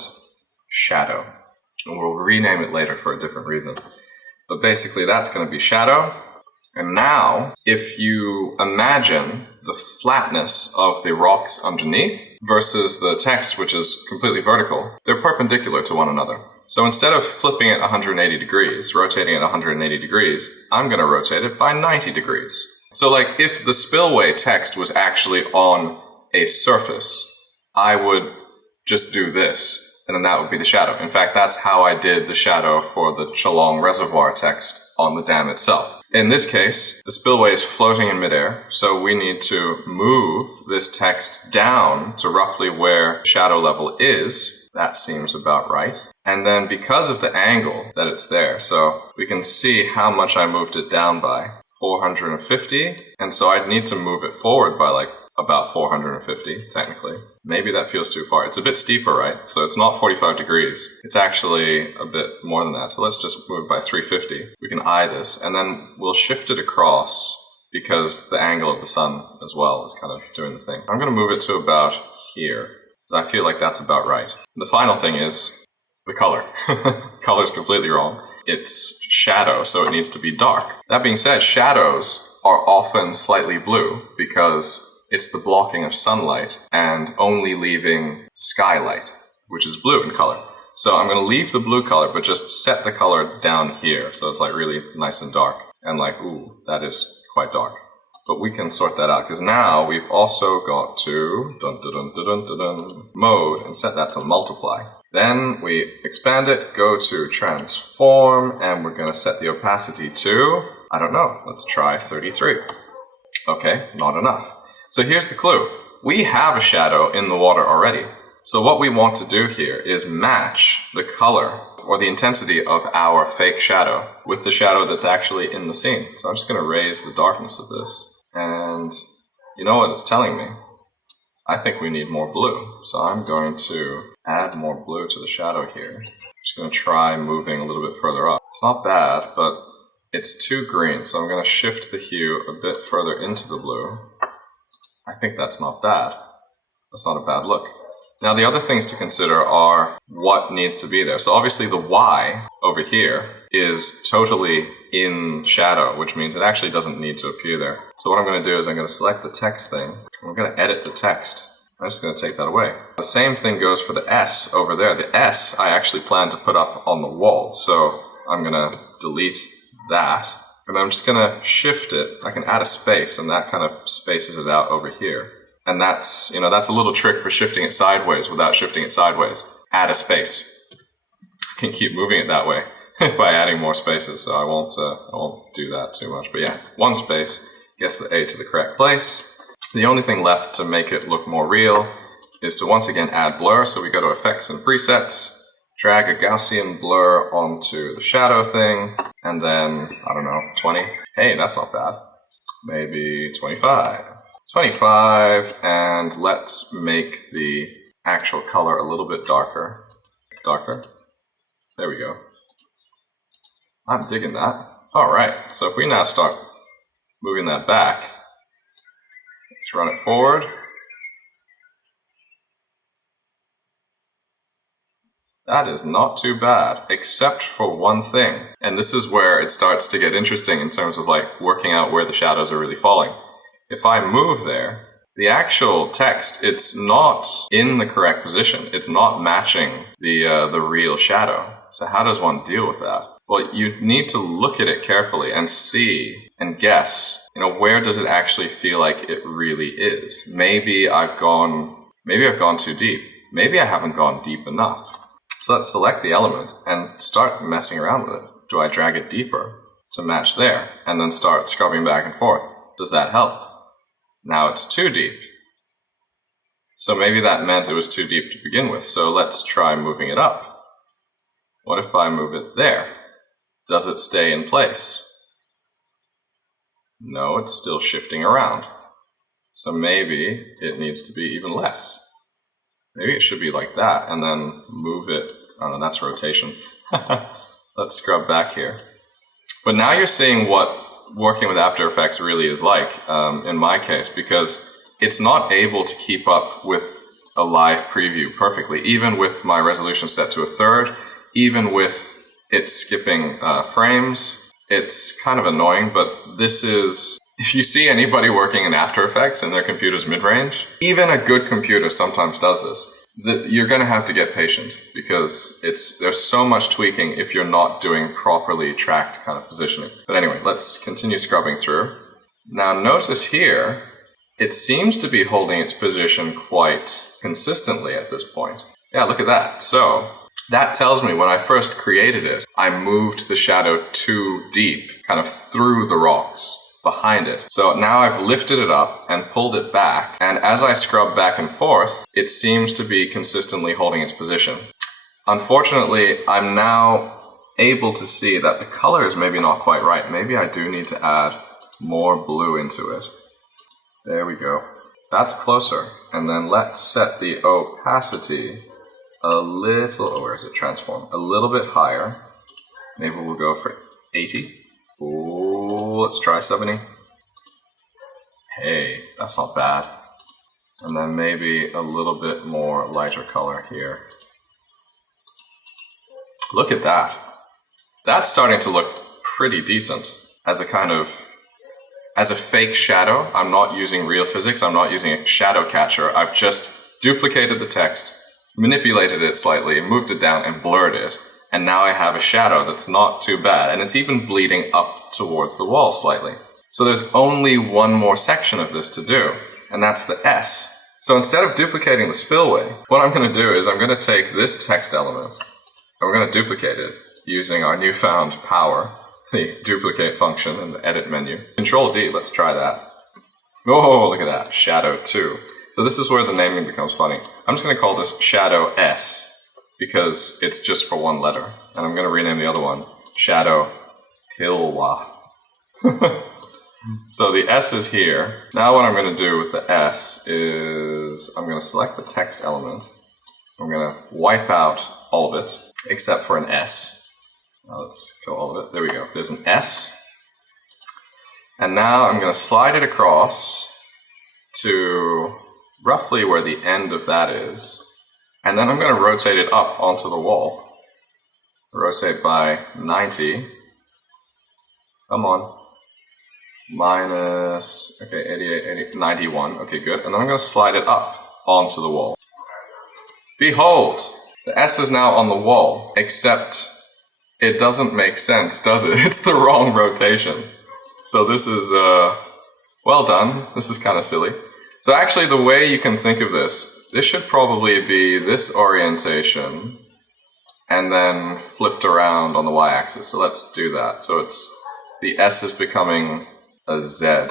shadow. And we'll rename it later for a different reason. But basically that's gonna be shadow. And now, if you imagine the flatness of the rocks underneath versus the text, which is completely vertical, they're perpendicular to one another. So instead of flipping it 180 degrees, rotating it 180 degrees, I'm gonna rotate it by 90 degrees. So like if the spillway text was actually on a surface, I would just do this, and then that would be the shadow. In fact, that's how I did the shadow for the Chalong Reservoir text on the dam itself. In this case, the spillway is floating in midair, so we need to move this text down to roughly where shadow level is. That seems about right. And then because of the angle that it's there, so we can see how much I moved it down by, 450, and so I'd need to move it forward by like about 450, technically. Maybe that feels too far. It's a bit steeper, right? So it's not 45 degrees. It's actually a bit more than that. So let's just move by 350. We can eye this, and then we'll shift it across because the angle of the sun as well is kind of doing the thing. I'm going to move it to about here, because I feel like that's about right. The final thing is the color. Color's completely wrong. It's shadow, so it needs to be dark. That being said, shadows are often slightly blue because it's the blocking of sunlight and only leaving skylight, which is blue in color. So I'm going to leave the blue color, but just set the color down here. So it's like really nice and dark. And like, ooh, that is quite dark. But we can sort that out because now we've also got to mode and set that to multiply. Then we expand it, go to transform, and we're going to set the opacity to, I don't know, let's try 33. Okay, not enough. So here's the clue. We have a shadow in the water already. So what we want to do here is match the color or the intensity of our fake shadow with the shadow that's actually in the scene. So I'm just going to raise the darkness of this. And you know what it's telling me? I think we need more blue. So I'm going to add more blue to the shadow here. Just going to try moving a little bit further up. It's not bad, but it's too green. So I'm going to shift the hue a bit further into the blue. I think that's not bad. That's not a bad look. Now the other things to consider are what needs to be there. So obviously the Y over here is totally in shadow, which means it actually doesn't need to appear there. So what I'm going to do is I'm going to select the text thing. I'm going to edit the text. I'm just going to take that away. The same thing goes for the S over there. The S I actually plan to put up on the wall. So I'm going to delete that. And I'm just going to shift it. I can add a space, and that kind of spaces it out over here. And that's, you know, that's a little trick for shifting it sideways without shifting it sideways. Add a space. I can keep moving it that way by adding more spaces, so I won't do that too much. But yeah, one space gets the A to the correct place. The only thing left to make it look more real is to once again add blur. So we go to Effects and Presets, drag a Gaussian blur onto the shadow thing, and then, I don't know, 20. Hey, that's not bad. Maybe 25. 25, and let's make the actual color a little bit darker. Darker. There we go. I'm digging that. All right, so if we now start moving that back, let's run it forward. That is not too bad, except for one thing. And this is where it starts to get interesting in terms of like working out where the shadows are really falling. If I move there, the actual text, it's not in the correct position. It's not matching the real shadow. So how does one deal with that? Well, you need to look at it carefully and see and guess, you know, where does it actually feel like it really is? Maybe I've gone too deep. Maybe I haven't gone deep enough. So let's select the element and start messing around with it. Do I drag it deeper to match there and then start scrubbing back and forth? Does that help? Now it's too deep. So maybe that meant it was too deep to begin with. So let's try moving it up. What if I move it there? Does it stay in place? No, it's still shifting around. So maybe it needs to be even less. Maybe it should be like that and then move it. Oh no, that's rotation. Let's scrub back here. But now you're seeing what working with After Effects really is like, in my case, because it's not able to keep up with a live preview perfectly, even with my resolution set to 1/3, even with it skipping frames. It's kind of annoying, but this is, if you see anybody working in After Effects and their computer's mid-range, even a good computer sometimes does this. You're going to have to get patient because there's so much tweaking if you're not doing properly tracked kind of positioning. But anyway, let's continue scrubbing through. Now notice here, it seems to be holding its position quite consistently at this point. Yeah, look at that. So that tells me when I first created it, I moved the shadow too deep, kind of through the rocks behind it. So now I've lifted it up and pulled it back, and as I scrub back and forth, it seems to be consistently holding its position. Unfortunately, I'm now able to see that the color is maybe not quite right. Maybe I do need to add more blue into it. There we go. That's closer. And then let's set the opacity a little, oh, where is it? Transform. A little bit higher. Maybe we'll go for 80. Ooh, let's try 70. Hey, that's not bad. And then maybe a little bit more lighter color here. Look at that. That's starting to look pretty decent as a kind of, as a fake shadow. I'm not using real physics. I'm not using a shadow catcher. I've just duplicated the text, manipulated it slightly, moved it down and blurred it. And now I have a shadow that's not too bad. And it's even bleeding up towards the wall slightly. So there's only one more section of this to do, and that's the S. So instead of duplicating the spillway, what I'm going to do is I'm going to take this text element, and we're going to duplicate it using our newfound power, the duplicate function in the edit menu. Control D, let's try that. Oh, look at that, shadow 2. So this is where the naming becomes funny. I'm just going to call this shadow S, because it's just for one letter. And I'm going to rename the other one shadow Pilwa. So the S is here. Now what I'm going to do with the S is I'm going to select the text element. I'm going to wipe out all of it, except for an S. Now let's kill all of it. There we go. There's an S. And now I'm going to slide it across to roughly where the end of that is. And then I'm going to rotate it up onto the wall. Rotate by 90. Come on. Minus, okay, 88, 91, okay, good. And then I'm going to slide it up onto the wall. Behold, the S is now on the wall, except it doesn't make sense, does it? It's the wrong rotation. So this is, well done. This is kind of silly. So actually the way you can think of this should probably be this orientation and then flipped around on the y-axis. So let's do that. So it's, the S is becoming a Z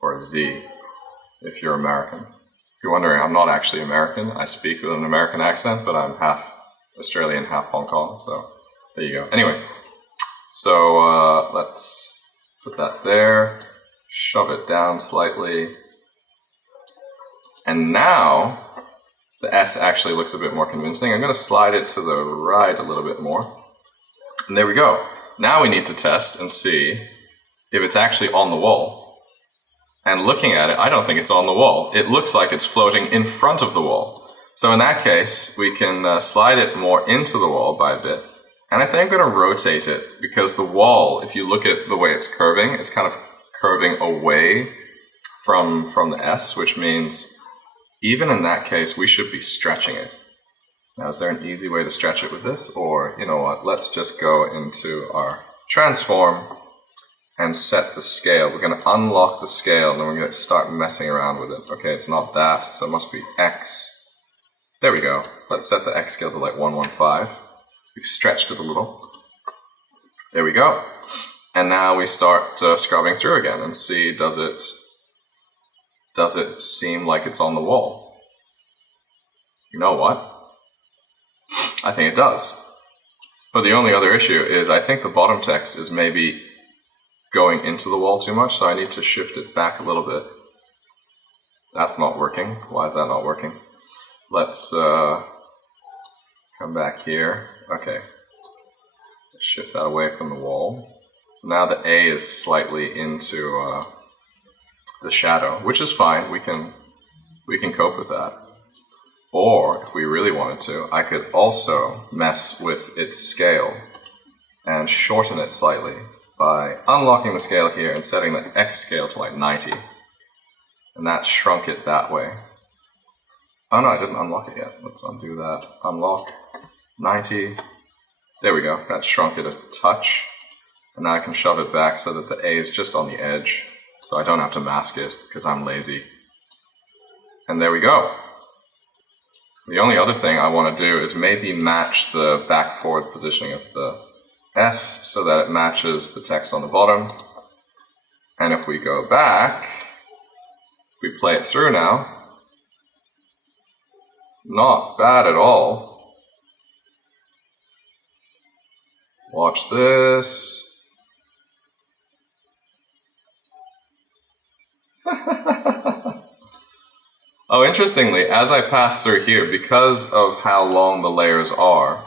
or a Z if you're American. If you're wondering, I'm not actually American. I speak with an American accent, but I'm half Australian, half Hong Kong. So there you go. Anyway, so let's put that there, shove it down slightly. And now the S actually looks a bit more convincing. I'm going to slide it to the right a little bit more. And there we go. Now we need to test and see if it's actually on the wall. And looking at it, I don't think it's on the wall. It looks like it's floating in front of the wall. So in that case, we can slide it more into the wall by a bit. And I think I'm going to rotate it because the wall, if you look at the way it's curving, it's kind of curving away from the S, which means even in that case, we should be stretching it. Now, is there an easy way to stretch it with this? Or, you know what, let's just go into our transform and set the scale. We're going to unlock the scale and then we're going to start messing around with it. Okay, it's not that, so it must be X. There we go. Let's set the X scale to like 115. We've stretched it a little. There we go. And now we start scrubbing through again and see, does it seem like it's on the wall? You know what? I think it does. But the only other issue is I think the bottom text is maybe going into the wall too much, so I need to shift it back a little bit. That's not working. Why is that not working? Let's come back here. Okay. Let's shift that away from the wall. So now the A is slightly into the shadow, which is fine. We can cope with that. Or if we really wanted to, I could also mess with its scale and shorten it slightly by unlocking the scale here and setting the X scale to like 90. And that shrunk it that way. Oh no, I didn't unlock it yet. Let's undo that. Unlock 90. There we go. That shrunk it a touch. And now I can shove it back so that the A is just on the edge. So I don't have to mask it because I'm lazy. And there we go. The only other thing I want to do is maybe match the back-forward positioning of the S so that it matches the text on the bottom. And if we go back, if we play it through now, not bad at all. Watch this. Oh, interestingly, as I pass through here, because of how long the layers are,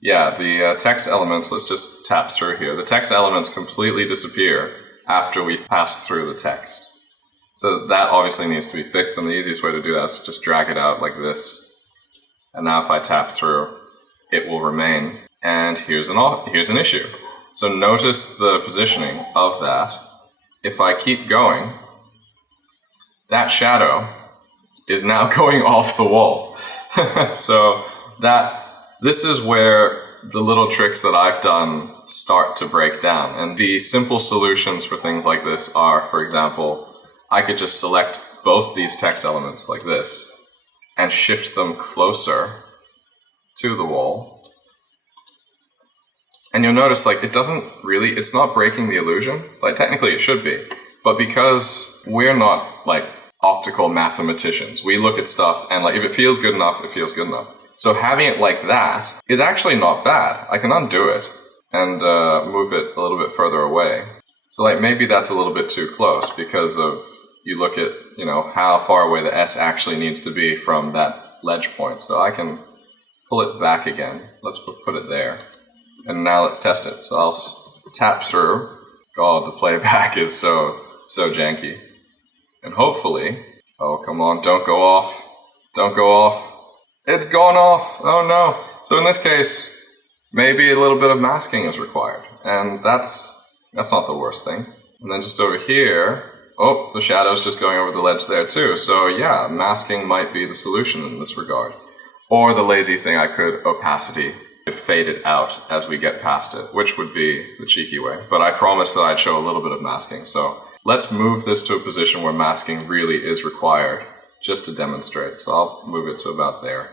yeah, the text elements, let's just tap through here. The text elements completely disappear after we've passed through the text. So that obviously needs to be fixed, and the easiest way to do that is to just drag it out like this. And now if I tap through, it will remain. And here's an issue. So notice the positioning of that. If I keep going, that shadow is now going off the wall. So this is where the little tricks that I've done start to break down. And the simple solutions for things like this are, for example, I could just select both these text elements like this and shift them closer to the wall. And you'll notice, like, it's not breaking the illusion. Like, technically it should be. But because we're not, like, optical mathematicians, we look at stuff and, like, if it feels good enough, it feels good enough. So having it like that is actually not bad. I can undo it and move it a little bit further away. So, like, maybe that's a little bit too close because of, you look at, how far away the S actually needs to be from that ledge point. So I can pull it back again. Let's put it there. And now let's test it. So I'll tap through. God, the playback is so janky. And hopefully, oh, come on, don't go off. Don't go off. It's gone off. Oh no. So in this case, maybe a little bit of masking is required. And that's not the worst thing. And then just over here, oh, the shadow's just going over the ledge there too. So yeah, masking might be the solution in this regard. Or the lazy thing, I could opacity, fade it out as we get past it, which would be the cheeky way. But I promised that I'd show a little bit of masking. So let's move this to a position where masking really is required, just to demonstrate. So I'll move it to about there.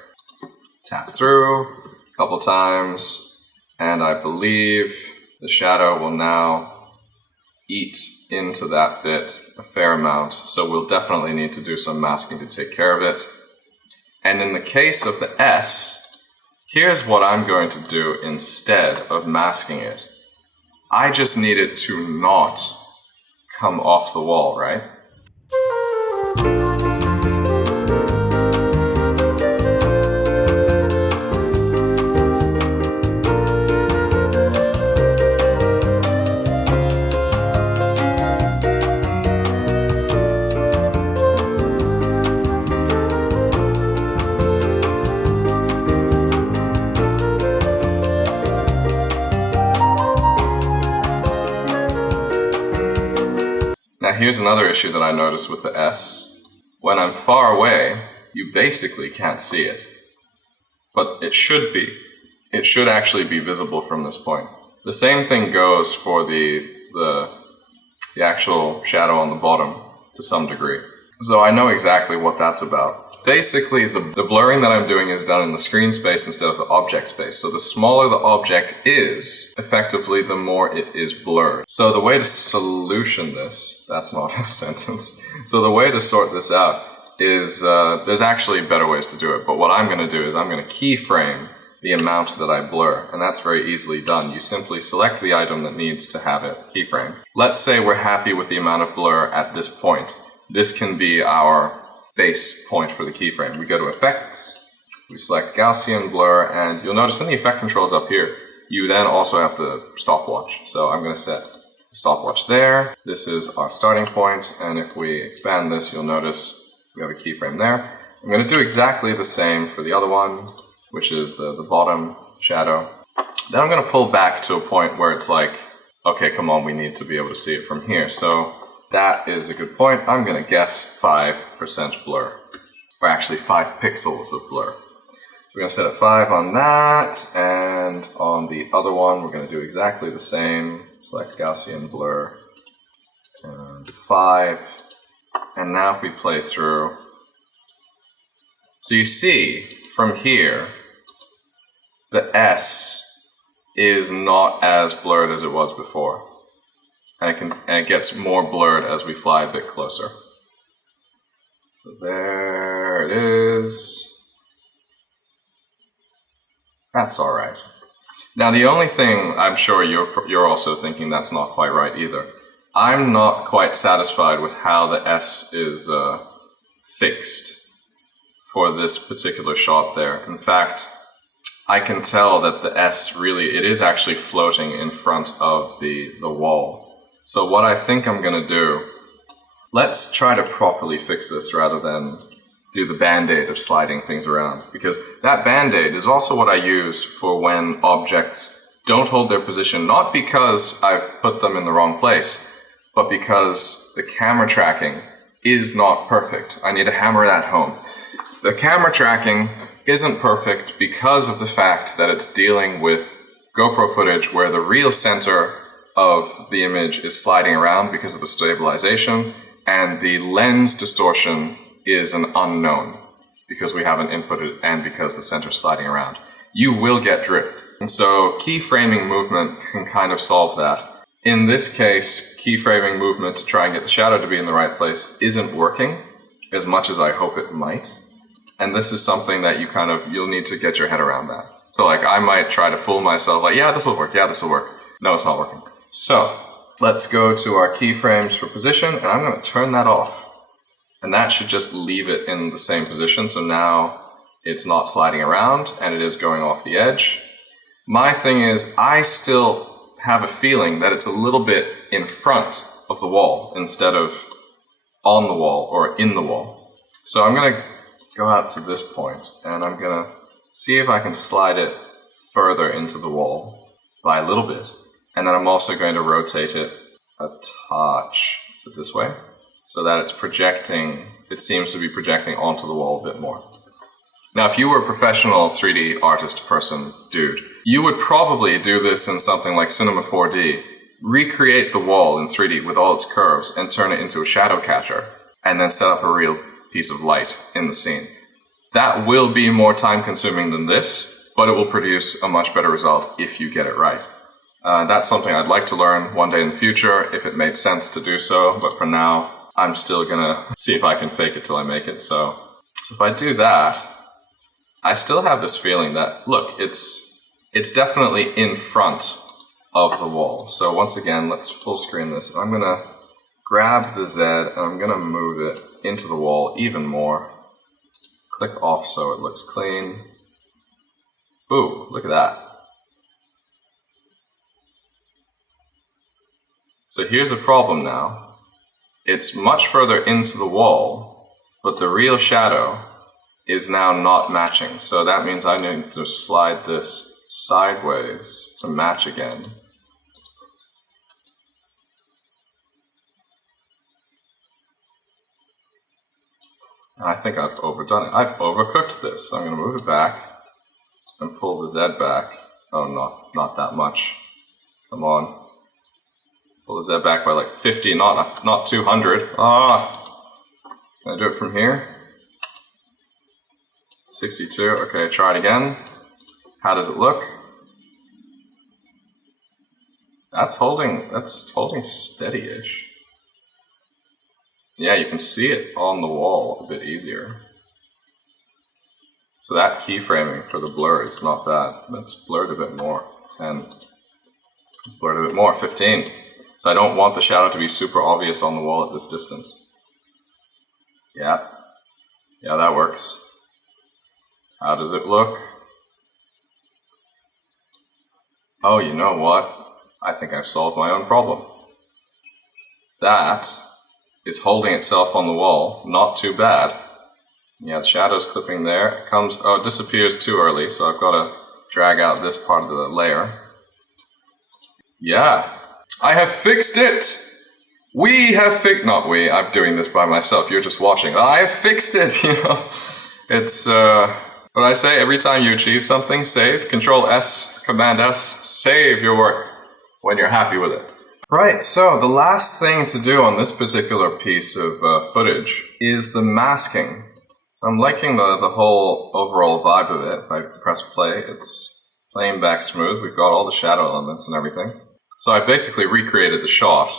Tap through a couple times, and I believe the shadow will now eat into that bit a fair amount. So we'll definitely need to do some masking to take care of it. And in the case of the S, here's what I'm going to do instead of masking it. I just need it to not come off the wall, right? Now here's another issue that I noticed with the S. When I'm far away, you basically can't see it. But it should be. It should actually be visible from this point. The same thing goes for the actual shadow on the bottom to some degree. So I know exactly what that's about. Basically, the blurring that I'm doing is done in the screen space instead of the object space. So the smaller the object is, effectively, the more it is blurred. So the way to solution this, that's not a sentence. So the way to sort this out is, there's actually better ways to do it. But what I'm going to do is I'm going to keyframe the amount that I blur. And that's very easily done. You simply select the item that needs to have it keyframed. Let's say we're happy with the amount of blur at this point. This can be our base point for the keyframe. We go to Effects, we select Gaussian Blur, and you'll notice in the effect controls up here, you then also have the stopwatch. So I'm going to set the stopwatch there. This is our starting point, and if we expand this, you'll notice we have a keyframe there. I'm going to do exactly the same for the other one, which is the bottom shadow. Then I'm going to pull back to a point where it's like, okay, come on, we need to be able to see it from here. So that is a good point. I'm going to guess 5% blur, or actually 5 pixels of blur. So we're going to set a 5 on that, and on the other one, we're going to do exactly the same. Select Gaussian Blur, and 5. And now if we play through, so you see from here, the S is not as blurred as it was before. And it gets more blurred as we fly a bit closer. So there it is. That's all right. Now the only thing I'm sure you're also thinking that's not quite right either. I'm not quite satisfied with how the S is fixed for this particular shot there. In fact, I can tell that the S really, it is actually floating in front of the wall. So what I think I'm gonna do, let's try to properly fix this rather than do the band-aid of sliding things around, because that band-aid is also what I use for when objects don't hold their position, not because I've put them in the wrong place, but because the camera tracking is not perfect. I need to hammer that home. The camera tracking isn't perfect because of the fact that it's dealing with GoPro footage where the real center of the image is sliding around because of the stabilization, and the lens distortion is an unknown because we haven't inputted and because the center's sliding around. You will get drift. And so keyframing movement can kind of solve that. In this case, keyframing movement to try and get the shadow to be in the right place isn't working as much as I hope it might. And this is something that you'll need to get your head around that. So like I might try to fool myself like, yeah, this will work. No, it's not working. So let's go to our keyframes for position, and I'm going to turn that off. And that should just leave it in the same position. So now it's not sliding around and it is going off the edge. My thing is, I still have a feeling that it's a little bit in front of the wall instead of on the wall or in the wall. So I'm going to go out to this point and I'm going to see if I can slide it further into the wall by a little bit. And then I'm also going to rotate it a touch to this way, so that it's projecting, it seems to be projecting onto the wall a bit more. Now, if you were a professional 3D artist person, dude, you would probably do this in something like Cinema 4D, recreate the wall in 3D with all its curves and turn it into a shadow catcher, and then set up a real piece of light in the scene. That will be more time consuming than this, but it will produce a much better result if you get it right. That's something I'd like to learn one day in the future if it made sense to do so, but for now, I'm still gonna see if I can fake it till I make it. So if I do that, I still have this feeling that, look, it's definitely in front of the wall. So once again, let's full screen this. I'm gonna grab the Z and I'm gonna move it into the wall even more. Click off so it looks clean. Ooh, look at that. So here's a problem now. It's much further into the wall, but the real shadow is now not matching. So that means I need to slide this sideways to match again. And I think I've overdone it. I've overcooked this. So I'm going to move it back and pull the Z back. Oh, not that much. Come on. Pull the Z back by like 50, not 200. Ah! Can I do it from here? 62. Okay, try it again. How does it look? That's holding steady-ish. Yeah, you can see it on the wall a bit easier. So that keyframing for the blur is not bad. Let's blur it a bit more. 10. Let's blur it a bit more. 15. So I don't want the shadow to be super obvious on the wall at this distance. Yeah. Yeah, that works. How does it look? Oh, you know what? I think I've solved my own problem. That is holding itself on the wall. Not too bad. Yeah, the shadow's clipping there. It comes, oh, it disappears too early, so I've got to drag out this part of the layer. Yeah. I have fixed it! We have fixed, not we, I'm doing this by myself, you're just watching. I have fixed it, you know. It's, what I say, every time you achieve something, save, Control S, Command S, save your work when you're happy with it. Right, so the last thing to do on this particular piece of footage is the masking. So I'm liking the whole overall vibe of it. If I press play, it's playing back smooth. We've got all the shadow elements and everything. So I basically recreated the shot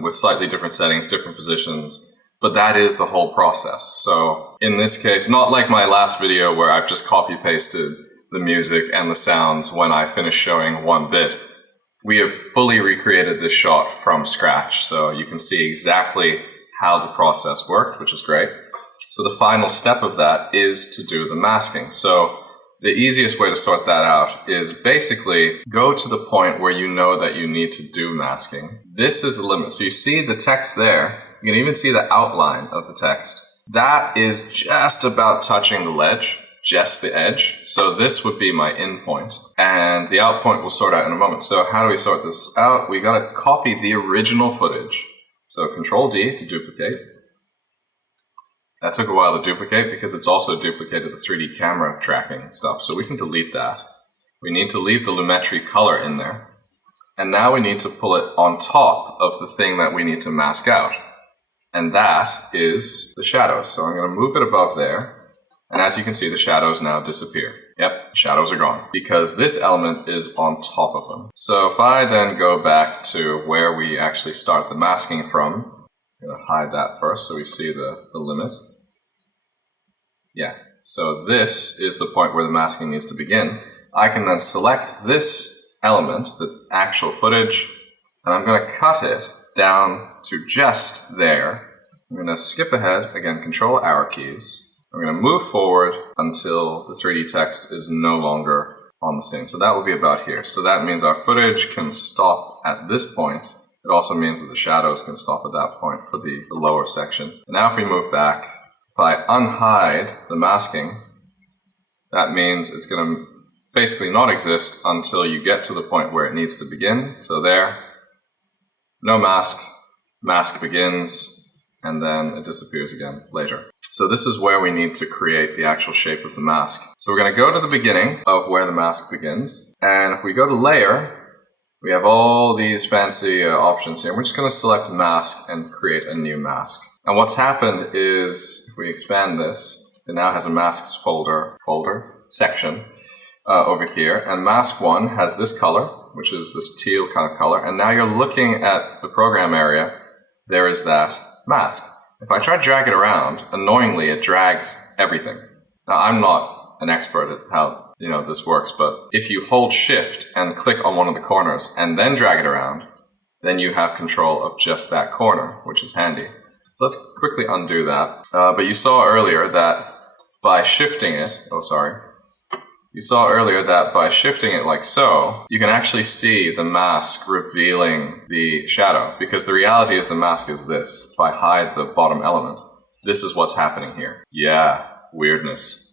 with slightly different settings, different positions, but that is the whole process. So in this case, not like my last video where I've just copy-pasted the music and the sounds when I finish showing one bit. We have fully recreated this shot from scratch, so you can see exactly how the process worked, which is great. So the final step of that is to do the masking. So the easiest way to sort that out is basically go to the point where you know that you need to do masking. This is the limit. So you see the text there. You can even see the outline of the text. That is just about touching the ledge, just the edge. So this would be my in point. And the out point we'll sort out in a moment. So how do we sort this out? We got to copy the original footage. So Control D to duplicate. That took a while to duplicate because it's also duplicated the 3D camera tracking stuff. So we can delete that. We need to leave the Lumetri color in there. And now we need to pull it on top of the thing that we need to mask out. And that is the shadows. So I'm going to move it above there. And as you can see, the shadows now disappear. Yep, shadows are gone because this element is on top of them. So if I then go back to where we actually start the masking from, I'm going to hide that first so we see the limit. Yeah, so this is the point where the masking needs to begin. I can then select this element, the actual footage, and I'm going to cut it down to just there. I'm going to skip ahead, again, Control arrow keys. I'm going to move forward until the 3D text is no longer on the scene. So that will be about here. So that means our footage can stop at this point. It also means that the shadows can stop at that point for the lower section. And now if we move back, if I unhide the masking, that means it's going to basically not exist until you get to the point where it needs to begin. So there, no mask, mask begins, and then it disappears again later. So this is where we need to create the actual shape of the mask. So we're going to go to the beginning of where the mask begins. And if we go to Layer, we have all these fancy options here. We're just going to select Mask and create a new mask. And what's happened is, if we expand this, it now has a Masks section over here. And Mask 1 has this color, which is this teal kind of color. And now you're looking at the program area. There is that mask. If I try to drag it around, annoyingly, it drags everything. Now, I'm not an expert at how this works, but if you hold Shift and click on one of the corners and then drag it around, then you have control of just that corner, which is handy. Let's quickly undo that. But you saw earlier that by shifting it, you saw earlier that by shifting it like so, you can actually see the mask revealing the shadow, because the reality is the mask is this. If I hide the bottom element, this is what's happening here. Yeah, weirdness.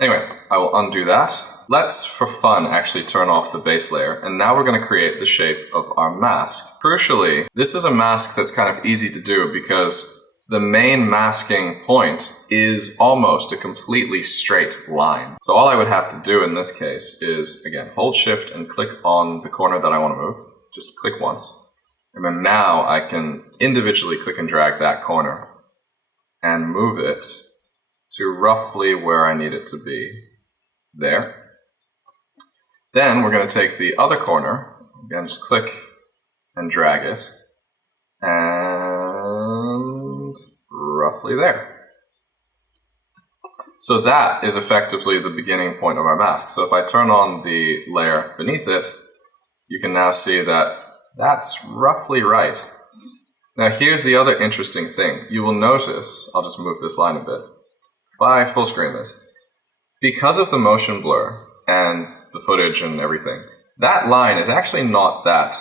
Anyway, I will undo that. Let's, for fun, actually turn off the base layer, and now we're going to create the shape of our mask. Crucially, this is a mask that's kind of easy to do because the main masking point is almost a completely straight line. So all I would have to do in this case is, again, hold Shift and click on the corner that I want to move. Just click once. And then now I can individually click and drag that corner and move it to roughly where I need it to be. There. Then we're going to take the other corner, again, just click and drag it, and roughly there. So that is effectively the beginning point of our mask. So if I turn on the layer beneath it, you can now see that that's roughly right. Now here's the other interesting thing. You will notice, I'll just move this line a bit. If I full screen this, because of the motion blur and the footage and everything, that line is actually not that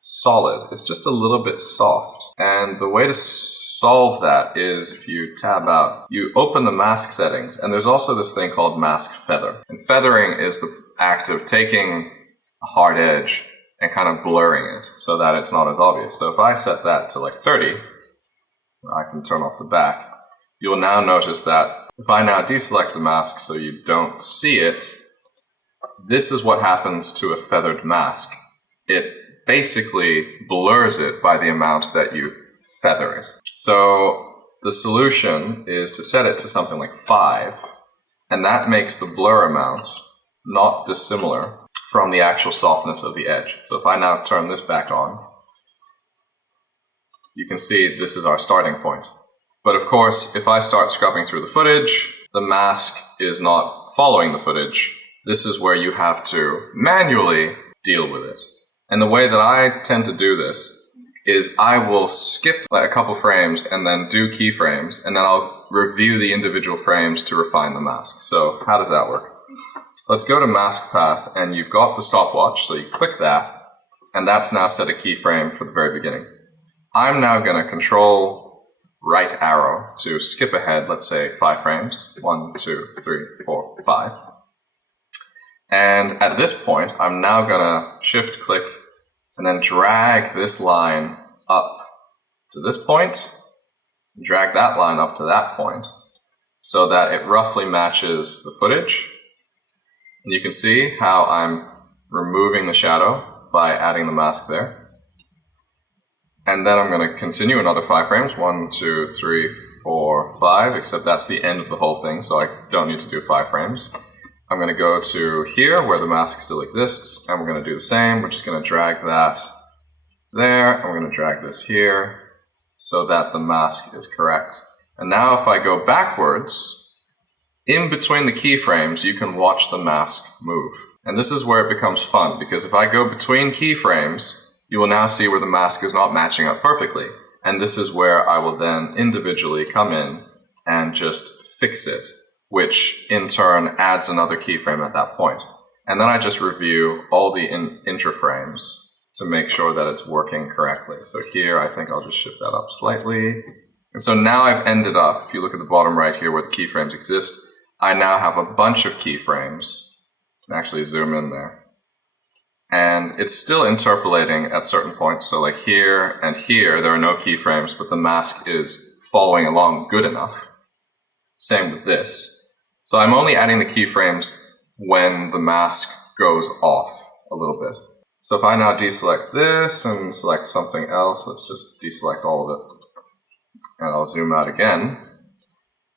solid. It's just a little bit soft. And the way to solve that is, if you tab out, you open the mask settings, and there's also this thing called mask feather. And feathering is the act of taking a hard edge and kind of blurring it so that it's not as obvious. So if I set that to like 30, I can turn off the back. You will now notice that if I now deselect the mask so you don't see it, this is what happens to a feathered mask. It basically blurs it by the amount that you feather it. So the solution is to set it to something like 5, and that makes the blur amount not dissimilar from the actual softness of the edge. So if I now turn this back on, you can see this is our starting point. But of course, if I start scrubbing through the footage, the mask is not following the footage. This is where you have to manually deal with it. And the way that I tend to do this is I will skip a couple frames and then do keyframes, and then I'll review the individual frames to refine the mask. So how does that work? Let's go to mask path, and you've got the stopwatch, so you click that, and that's now set a keyframe for the very beginning. I'm now going to control right arrow to skip ahead, let's say 5 frames. 1, 2, 3, 4, 5. And at this point, I'm now going to shift click and then drag this line up to this point, drag that line up to that point, so that it roughly matches the footage. And you can see how I'm removing the shadow by adding the mask there. And then I'm going to continue another 5 frames. 1, 2, 3, 4, 5, except that's the end of the whole thing, so I don't need to do 5 frames. I'm going to go to here where the mask still exists, and we're going to do the same. We're just going to drag that there, and we're going to drag this here so that the mask is correct. And now if I go backwards, in between the keyframes, you can watch the mask move. And this is where it becomes fun, because if I go between keyframes, you will now see where the mask is not matching up perfectly. And this is where I will then individually come in and just fix it, which in turn adds another keyframe at that point. And then I just review all the intra-frames to make sure that it's working correctly. So here, I think I'll just shift that up slightly. And so now I've ended up, if you look at the bottom right here where the keyframes exist, I now have a bunch of keyframes. I can actually zoom in there. And it's still interpolating at certain points. So like here and here, there are no keyframes, but the mask is following along good enough. Same with this. So I'm only adding the keyframes when the mask goes off a little bit. So if I now deselect this and select something else, let's just deselect all of it. And I'll zoom out again.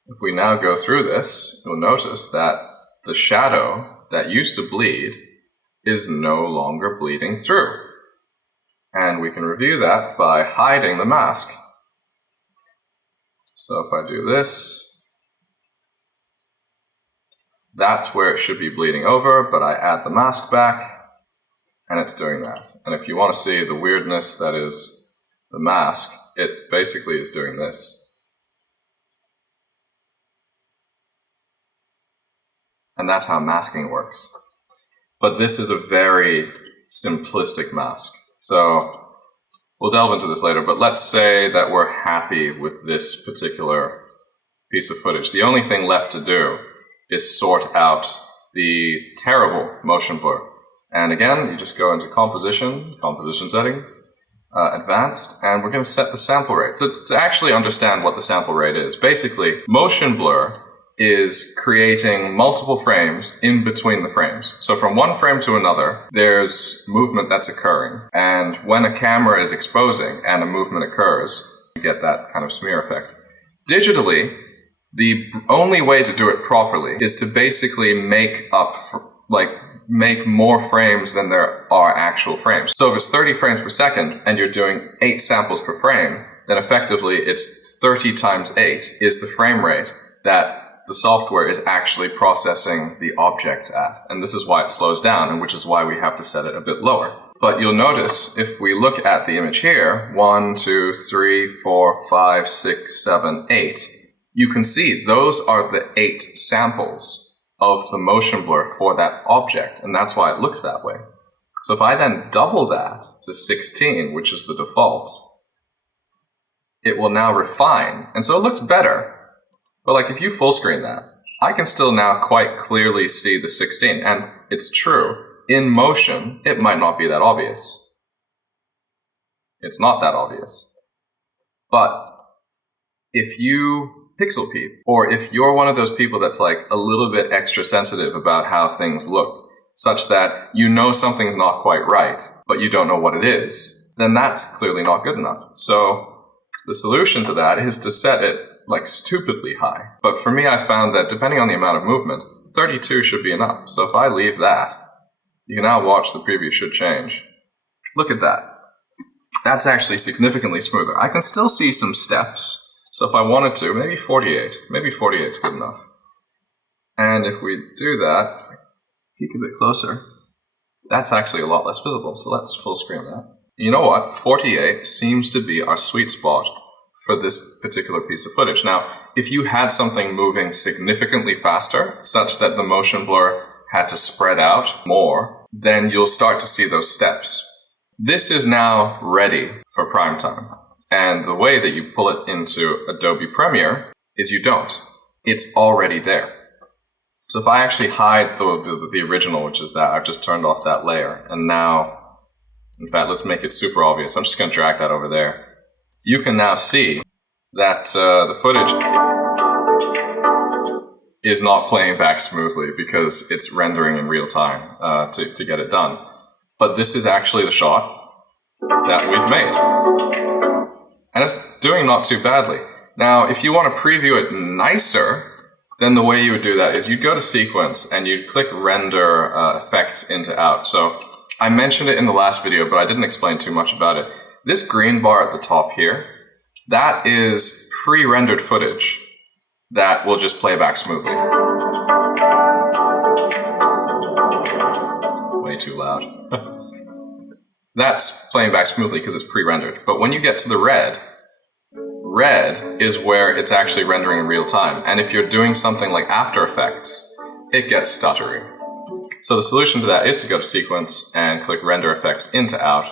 If we now go through this, you'll notice that the shadow that used to bleed is no longer bleeding through. And we can review that by hiding the mask. So if I do this, that's where it should be bleeding over, but I add the mask back, and it's doing that. And if you want to see the weirdness that is the mask, it basically is doing this. And that's how masking works. But this is a very simplistic mask. So we'll delve into this later, but let's say that we're happy with this particular piece of footage. The only thing left to do is sort out the terrible motion blur. And again, you just go into composition settings, advanced, and we're going to set the sample rate. So to actually understand what the sample rate is, basically motion blur is creating multiple frames in between the frames. So from one frame to another, there's movement that's occurring. And when a camera is exposing and a movement occurs, you get that kind of smear effect. Digitally, the only way to do it properly is to basically make more frames than there are actual frames. So if it's 30 frames per second and you're doing 8 samples per frame, then effectively it's 30 times 8 is the frame rate that the software is actually processing the objects at. And this is why it slows down, and which is why we have to set it a bit lower. But you'll notice if we look at the image here, 1, 2, 3, 4, 5, 6, 7, 8, you can see those are the 8 samples of the motion blur for that object, and that's why it looks that way. So if I then double that to 16, which is the default, it will now refine, and so it looks better. But like if you full screen that, I can still now quite clearly see the 16, and it's true. In motion, it might not be that obvious. It's not that obvious. But if you pixel peep, or if you're one of those people that's like a little bit extra sensitive about how things look, such that you know something's not quite right, but you don't know what it is, then that's clearly not good enough. So the solution to that is to set it like stupidly high. But for me, I found that depending on the amount of movement, 32 should be enough. So if I leave that, you can now watch the preview should change. Look at that. That's actually significantly smoother. I can still see some steps. So if I wanted to, maybe 48. Maybe 48 is good enough. And if we do that, peek a bit closer, that's actually a lot less visible. So let's full screen that. You know what? 48 seems to be our sweet spot for this particular piece of footage. Now, if you had something moving significantly faster, such that the motion blur had to spread out more, then you'll start to see those steps. This is now ready for prime time. And the way that you pull it into Adobe Premiere is you don't. It's already there. So if I actually hide the original, which is that, I've just turned off that layer. And now, in fact, let's make it super obvious. I'm just going to drag that over there. You can now see that the footage is not playing back smoothly because it's rendering in real time to get it done. But this is actually the shot that we've made. And it's doing not too badly. Now, if you want to preview it nicer, then the way you would do that is you'd go to Sequence and you'd click Render Effects into Out. So I mentioned it in the last video, but I didn't explain too much about it. This green bar at the top here, that is pre-rendered footage that will just play back smoothly. Way too loud. That's playing back smoothly because it's pre-rendered. But when you get to the red is where it's actually rendering in real time. And if you're doing something like After Effects, it gets stuttery. So the solution to that is to go to Sequence and click Render Effects into Out.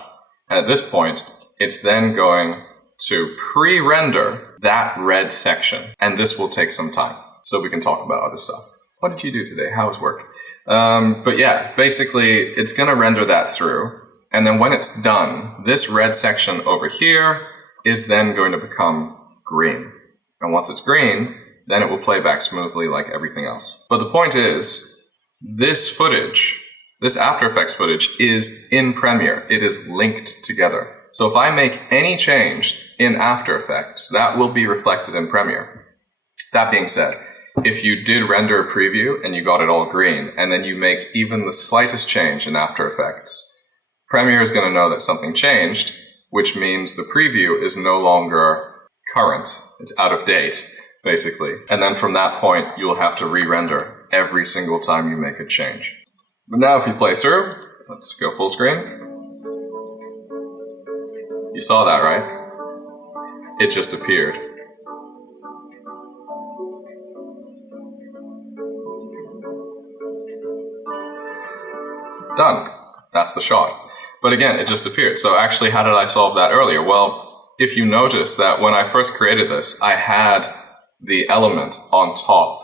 And at this point, it's then going to pre-render that red section. And this will take some time. So we can talk about other stuff. What did you do today? How was work? But yeah, basically, it's going to render that through. And then when it's done, this red section over here is then going to become green. And once it's green, then it will play back smoothly like everything else. But the point is, this footage, this After Effects footage is in Premiere. It is linked together. So if I make any change in After Effects, that will be reflected in Premiere. That being said, if you did render a preview and you got it all green, and then you make even the slightest change in After Effects, Premiere is going to know that something changed, which means the preview is no longer current. It's out of date, basically. And then from that point, you'll have to re-render every single time you make a change. But now if you play through, let's go full screen. You saw that, right? It just appeared. Done. That's the shot. But again, it just appeared. So actually, how did I solve that earlier? Well, if you notice that when I first created this, I had the element on top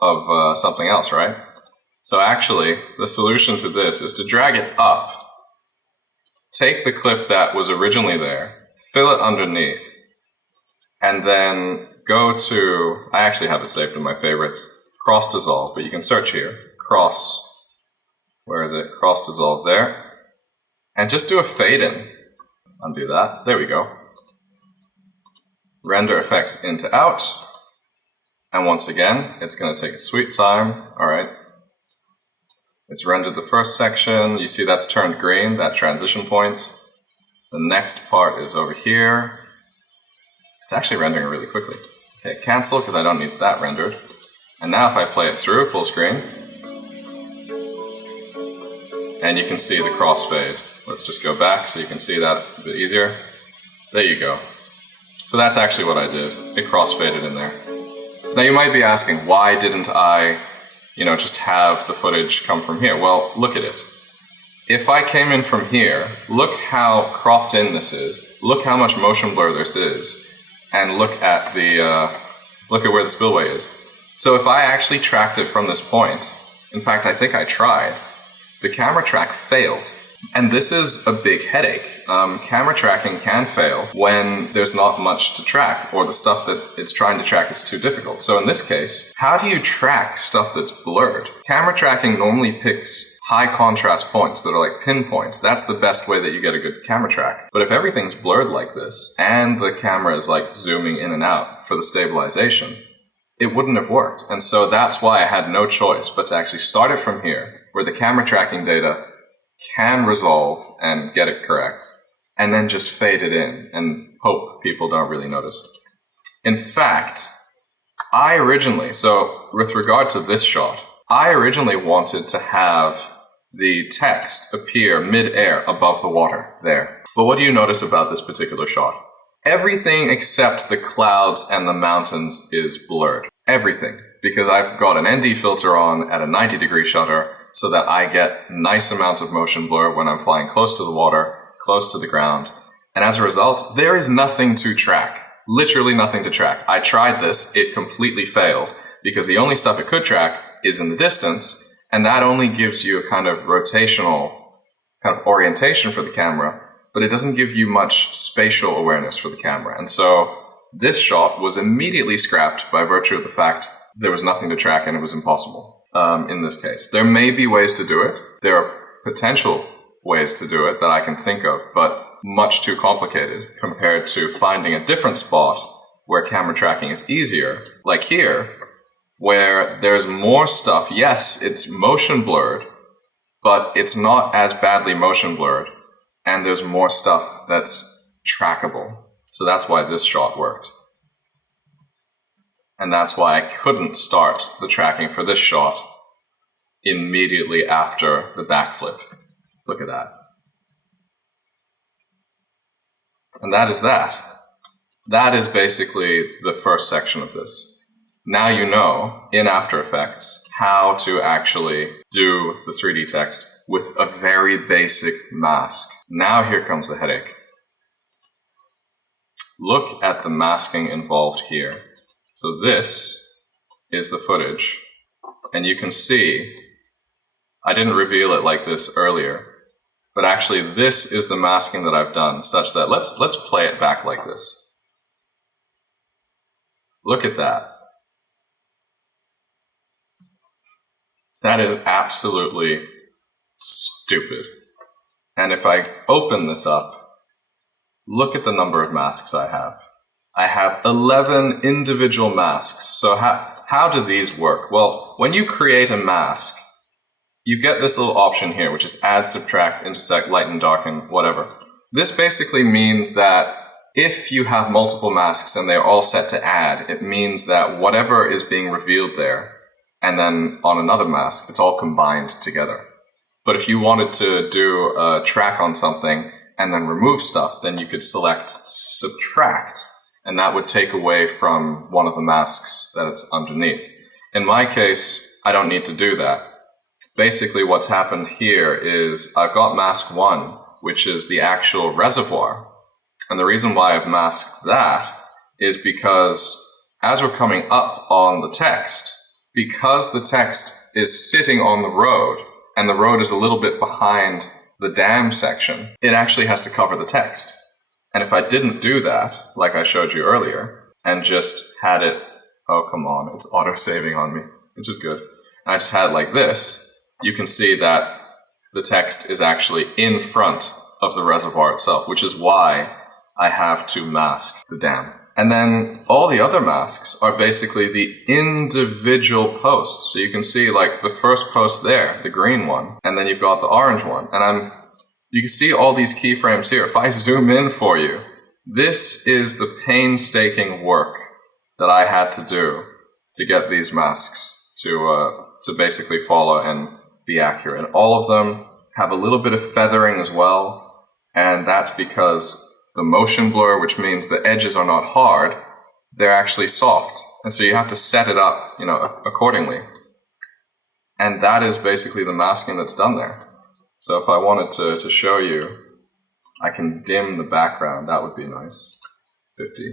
of something else, right? So actually, the solution to this is to drag it up, take the clip that was originally there, fill it underneath, and then go to, I actually have it saved in my favorites, cross dissolve, but you can search here, where is it? Cross dissolve there. And just do a fade in. Undo that. There we go. Render Effects into Out. And once again, it's going to take its sweet time. All right. It's rendered the first section. You see that's turned green, that transition point. The next part is over here. It's actually rendering really quickly. Okay, cancel because I don't need that rendered. And now if I play it through full screen, and you can see the crossfade. Let's just go back so you can see that a bit easier. There you go. So that's actually what I did. It crossfaded in there. Now you might be asking, why didn't I, just have the footage come from here? Well, look at it. If I came in from here, look how cropped in this is. Look how much motion blur this is. And look at where the spillway is. So if I actually tracked it from this point, in fact, I think I tried, the camera track failed. And this is a big headache. Camera tracking can fail when there's not much to track or the stuff that it's trying to track is too difficult. So in this case, how do you track stuff that's blurred? Camera tracking normally picks high contrast points that are like pinpoint. That's the best way that you get a good camera track. But if everything's blurred like this and the camera is like zooming in and out for the stabilization, it wouldn't have worked. And so that's why I had no choice but to actually start it from here where the camera tracking data can resolve and get it correct, and then just fade it in and hope people don't really notice. In fact, so with regard to this shot, I originally wanted to have the text appear mid-air above the water there. But what do you notice about this particular shot? Everything except the clouds and the mountains is blurred. Everything. Because I've got an ND filter on at a 90-degree shutter so that I get nice amounts of motion blur when I'm flying close to the water, close to the ground. And as a result, there is nothing to track. Literally nothing to track. I tried this, it completely failed, because the only stuff it could track is in the distance, and that only gives you a kind of rotational kind of orientation for the camera, but it doesn't give you much spatial awareness for the camera. And so this shot was immediately scrapped by virtue of the fact there was nothing to track and it was impossible in this case. There may be ways to do it. There are potential ways to do it that I can think of, but much too complicated compared to finding a different spot where camera tracking is easier, like here, where there's more stuff. Yes, it's motion blurred, but it's not as badly motion blurred, and there's more stuff that's trackable. So that's why this shot worked. And that's why I couldn't start the tracking for this shot immediately after the backflip. Look at that. And that is that. That is basically the first section of this. Now you know, in After Effects, how to actually do the 3D text with a very basic mask. Now here comes the headache. Look at the masking involved here. So this is the footage, and you can see, I didn't reveal it like this earlier, but actually this is the masking that I've done, such that let's play it back like this. Look at that. That is absolutely stupid. And if I open this up, look at the number of masks I have. I have 11 individual masks. So how do these work? Well, when you create a mask, you get this little option here, which is add, subtract, intersect, lighten, darken, whatever. This basically means that if you have multiple masks and they're all set to add, it means that whatever is being revealed there, and then on another mask, it's all combined together. But if you wanted to do a track on something and then remove stuff, then you could select subtract, and that would take away from one of the masks that it's underneath. In my case, I don't need to do that. Basically what's happened here is I've got mask 1, which is the actual reservoir. And the reason why I've masked that is because as we're coming up on the text, because the text is sitting on the road, and the road is a little bit behind the dam section, it actually has to cover the text. And if I didn't do that, like I showed you earlier, and just had it, oh come on, it's auto-saving on me, which is good. And I just had it like this, you can see that the text is actually in front of the reservoir itself, which is why I have to mask the dam. And then all the other masks are basically the individual posts. So you can see like the first post there, the green one, and then you've got the orange one. And you can see all these keyframes here. If I zoom in for you, this is the painstaking work that I had to do to get these masks to basically follow and be accurate. And all of them have a little bit of feathering as well. And that's because the motion blur, which means the edges are not hard, they're actually soft. And so you have to set it up, accordingly. And that is basically the masking that's done there. So if I wanted to show you, I can dim the background. That would be nice. 50.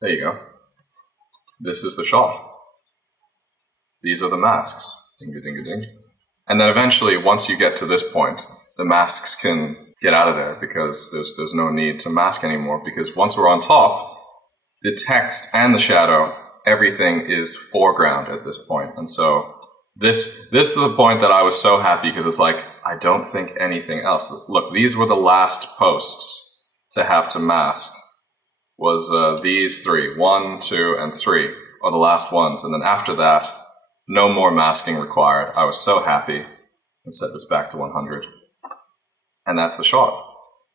There you go. This is the shot. These are the masks. Ding-a-ding-a-ding. And then eventually, once you get to this point, the masks can get out of there because there's no need to mask anymore, because once we're on top, the text and the shadow, everything is foreground at this point. And so this is the point that I was so happy, because it's like, I don't think anything else. Look, these were the last posts to have to mask, was these 3, 1, 2, and 3 are the last ones. And then after that, no more masking required. I was so happy. Let's set this back to 100. And that's the shot.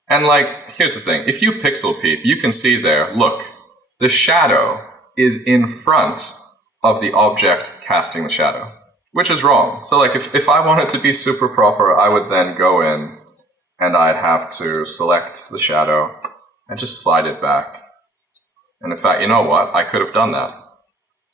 And here's the thing. If you pixel peep, you can see there, look, the shadow is in front of the object casting the shadow, which is wrong. So if I wanted to be super proper, I would then go in and I'd have to select the shadow and just slide it back. And in fact, you know what? I could have done that.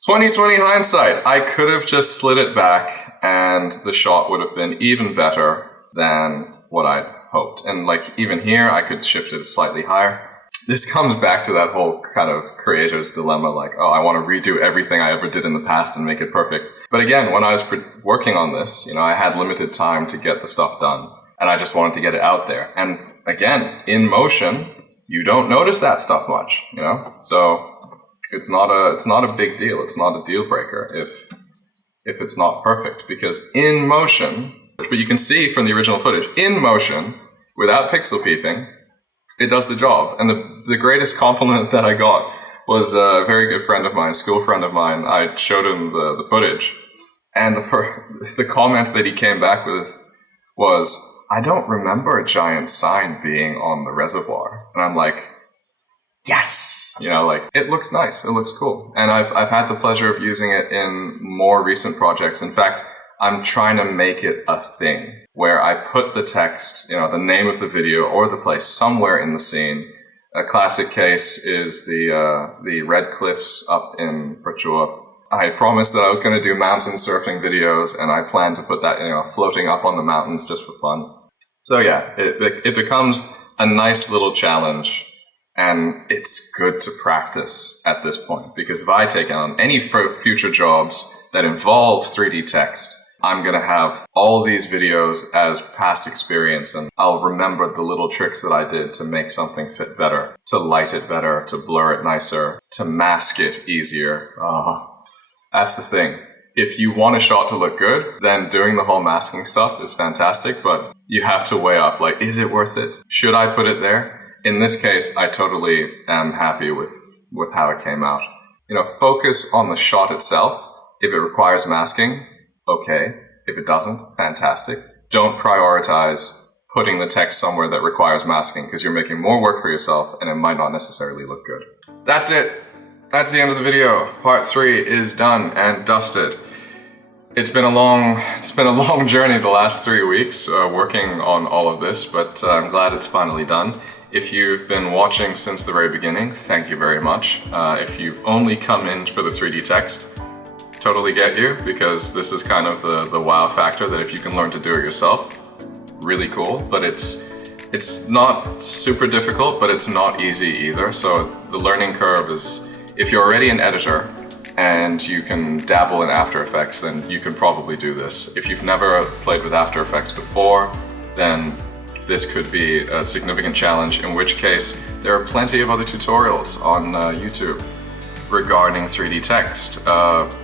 2020 hindsight, I could have just slid it back and the shot would have been even better than what I'd hoped. And like even here, I could shift it slightly higher. This comes back to that whole kind of creator's dilemma, like, oh, I want to redo everything I ever did in the past and make it perfect. But again, when I was working on this, you know, I had limited time to get the stuff done and I just wanted to get it out there. And again, in motion, you don't notice that stuff much, you know? So it's not a big deal. It's not a deal breaker if it's not perfect, because in motion, but you can see from the original footage, in motion, without pixel peeping, it does the job. And the greatest compliment that I got was a very good friend of mine, school friend of mine. I showed him the footage, and the comment that he came back with was, I don't remember a giant sign being on the reservoir. And I'm like, yes! You know, like, it looks nice, it looks cool. And I've had the pleasure of using it in more recent projects. In fact, I'm trying to make it a thing where I put the text, you know, the name of the video or the place somewhere in the scene. A classic case is the Red Cliffs up in Prachuap. I promised that I was going to do mountain surfing videos, and I plan to put that, you know, floating up on the mountains just for fun. So yeah, it becomes a nice little challenge, and it's good to practice at this point, because if I take on any future jobs that involve 3D text, I'm going to have all these videos as past experience, and I'll remember the little tricks that I did to make something fit better, to light it better, to blur it nicer, to mask it easier. That's the thing. If you want a shot to look good, then doing the whole masking stuff is fantastic, but you have to weigh up, like, is it worth it? Should I put it there? In this case, I totally am happy with how it came out. You know, focus on the shot itself. If it requires masking, okay. If it doesn't, fantastic. Don't prioritize putting the text somewhere that requires masking, because you're making more work for yourself and it might not necessarily look good. That's it. That's the end of the video. Part 3 is done and dusted. It's been a long journey the last 3 weeks working on all of this, but I'm glad it's finally done. If you've been watching since the very beginning, thank you very much. If you've only come in for the 3D text, totally get you, because this is kind of the wow factor that if you can learn to do it yourself, really cool. But it's not super difficult, but it's not easy either. So the learning curve is, if you're already an editor and you can dabble in After Effects, then you can probably do this. If you've never played with After Effects before, then this could be a significant challenge, in which case there are plenty of other tutorials on YouTube regarding 3D text.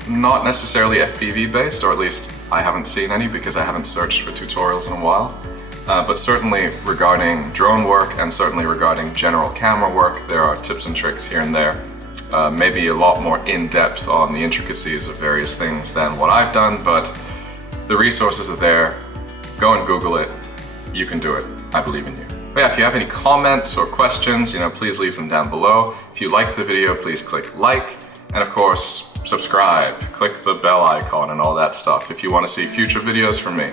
Not necessarily FPV based, or at least I haven't seen any because I haven't searched for tutorials in a while. But certainly regarding drone work and certainly regarding general camera work, there are tips and tricks here and there. Maybe a lot more in-depth on the intricacies of various things than what I've done, but the resources are there. Go and Google it. You can do it. I believe in you. But yeah, if you have any comments or questions, you know, please leave them down below. If you liked the video, please click like, and of course, subscribe, click the bell icon and all that stuff if you want to see future videos from me.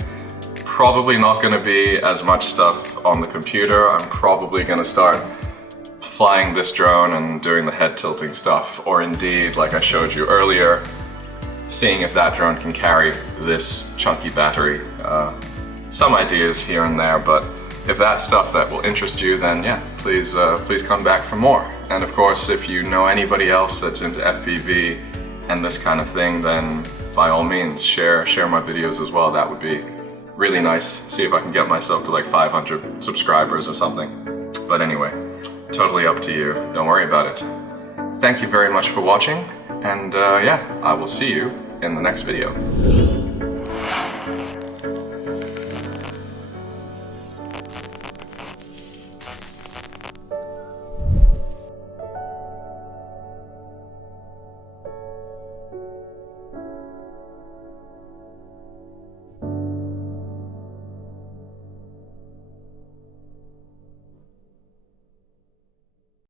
Probably not going to be as much stuff on the computer. I'm probably going to start flying this drone and doing the head tilting stuff, or indeed, like I showed you earlier, seeing if that drone can carry this chunky battery. Some ideas here and there, but if that's stuff that will interest you, then yeah, please come back for more. And of course, if you know anybody else that's into FPV and this kind of thing, then by all means, share my videos as well. That would be really nice. See if I can get myself to like 500 subscribers or something. But anyway, totally up to you. Don't worry about it. Thank you very much for watching, and yeah, I will see you in the next video.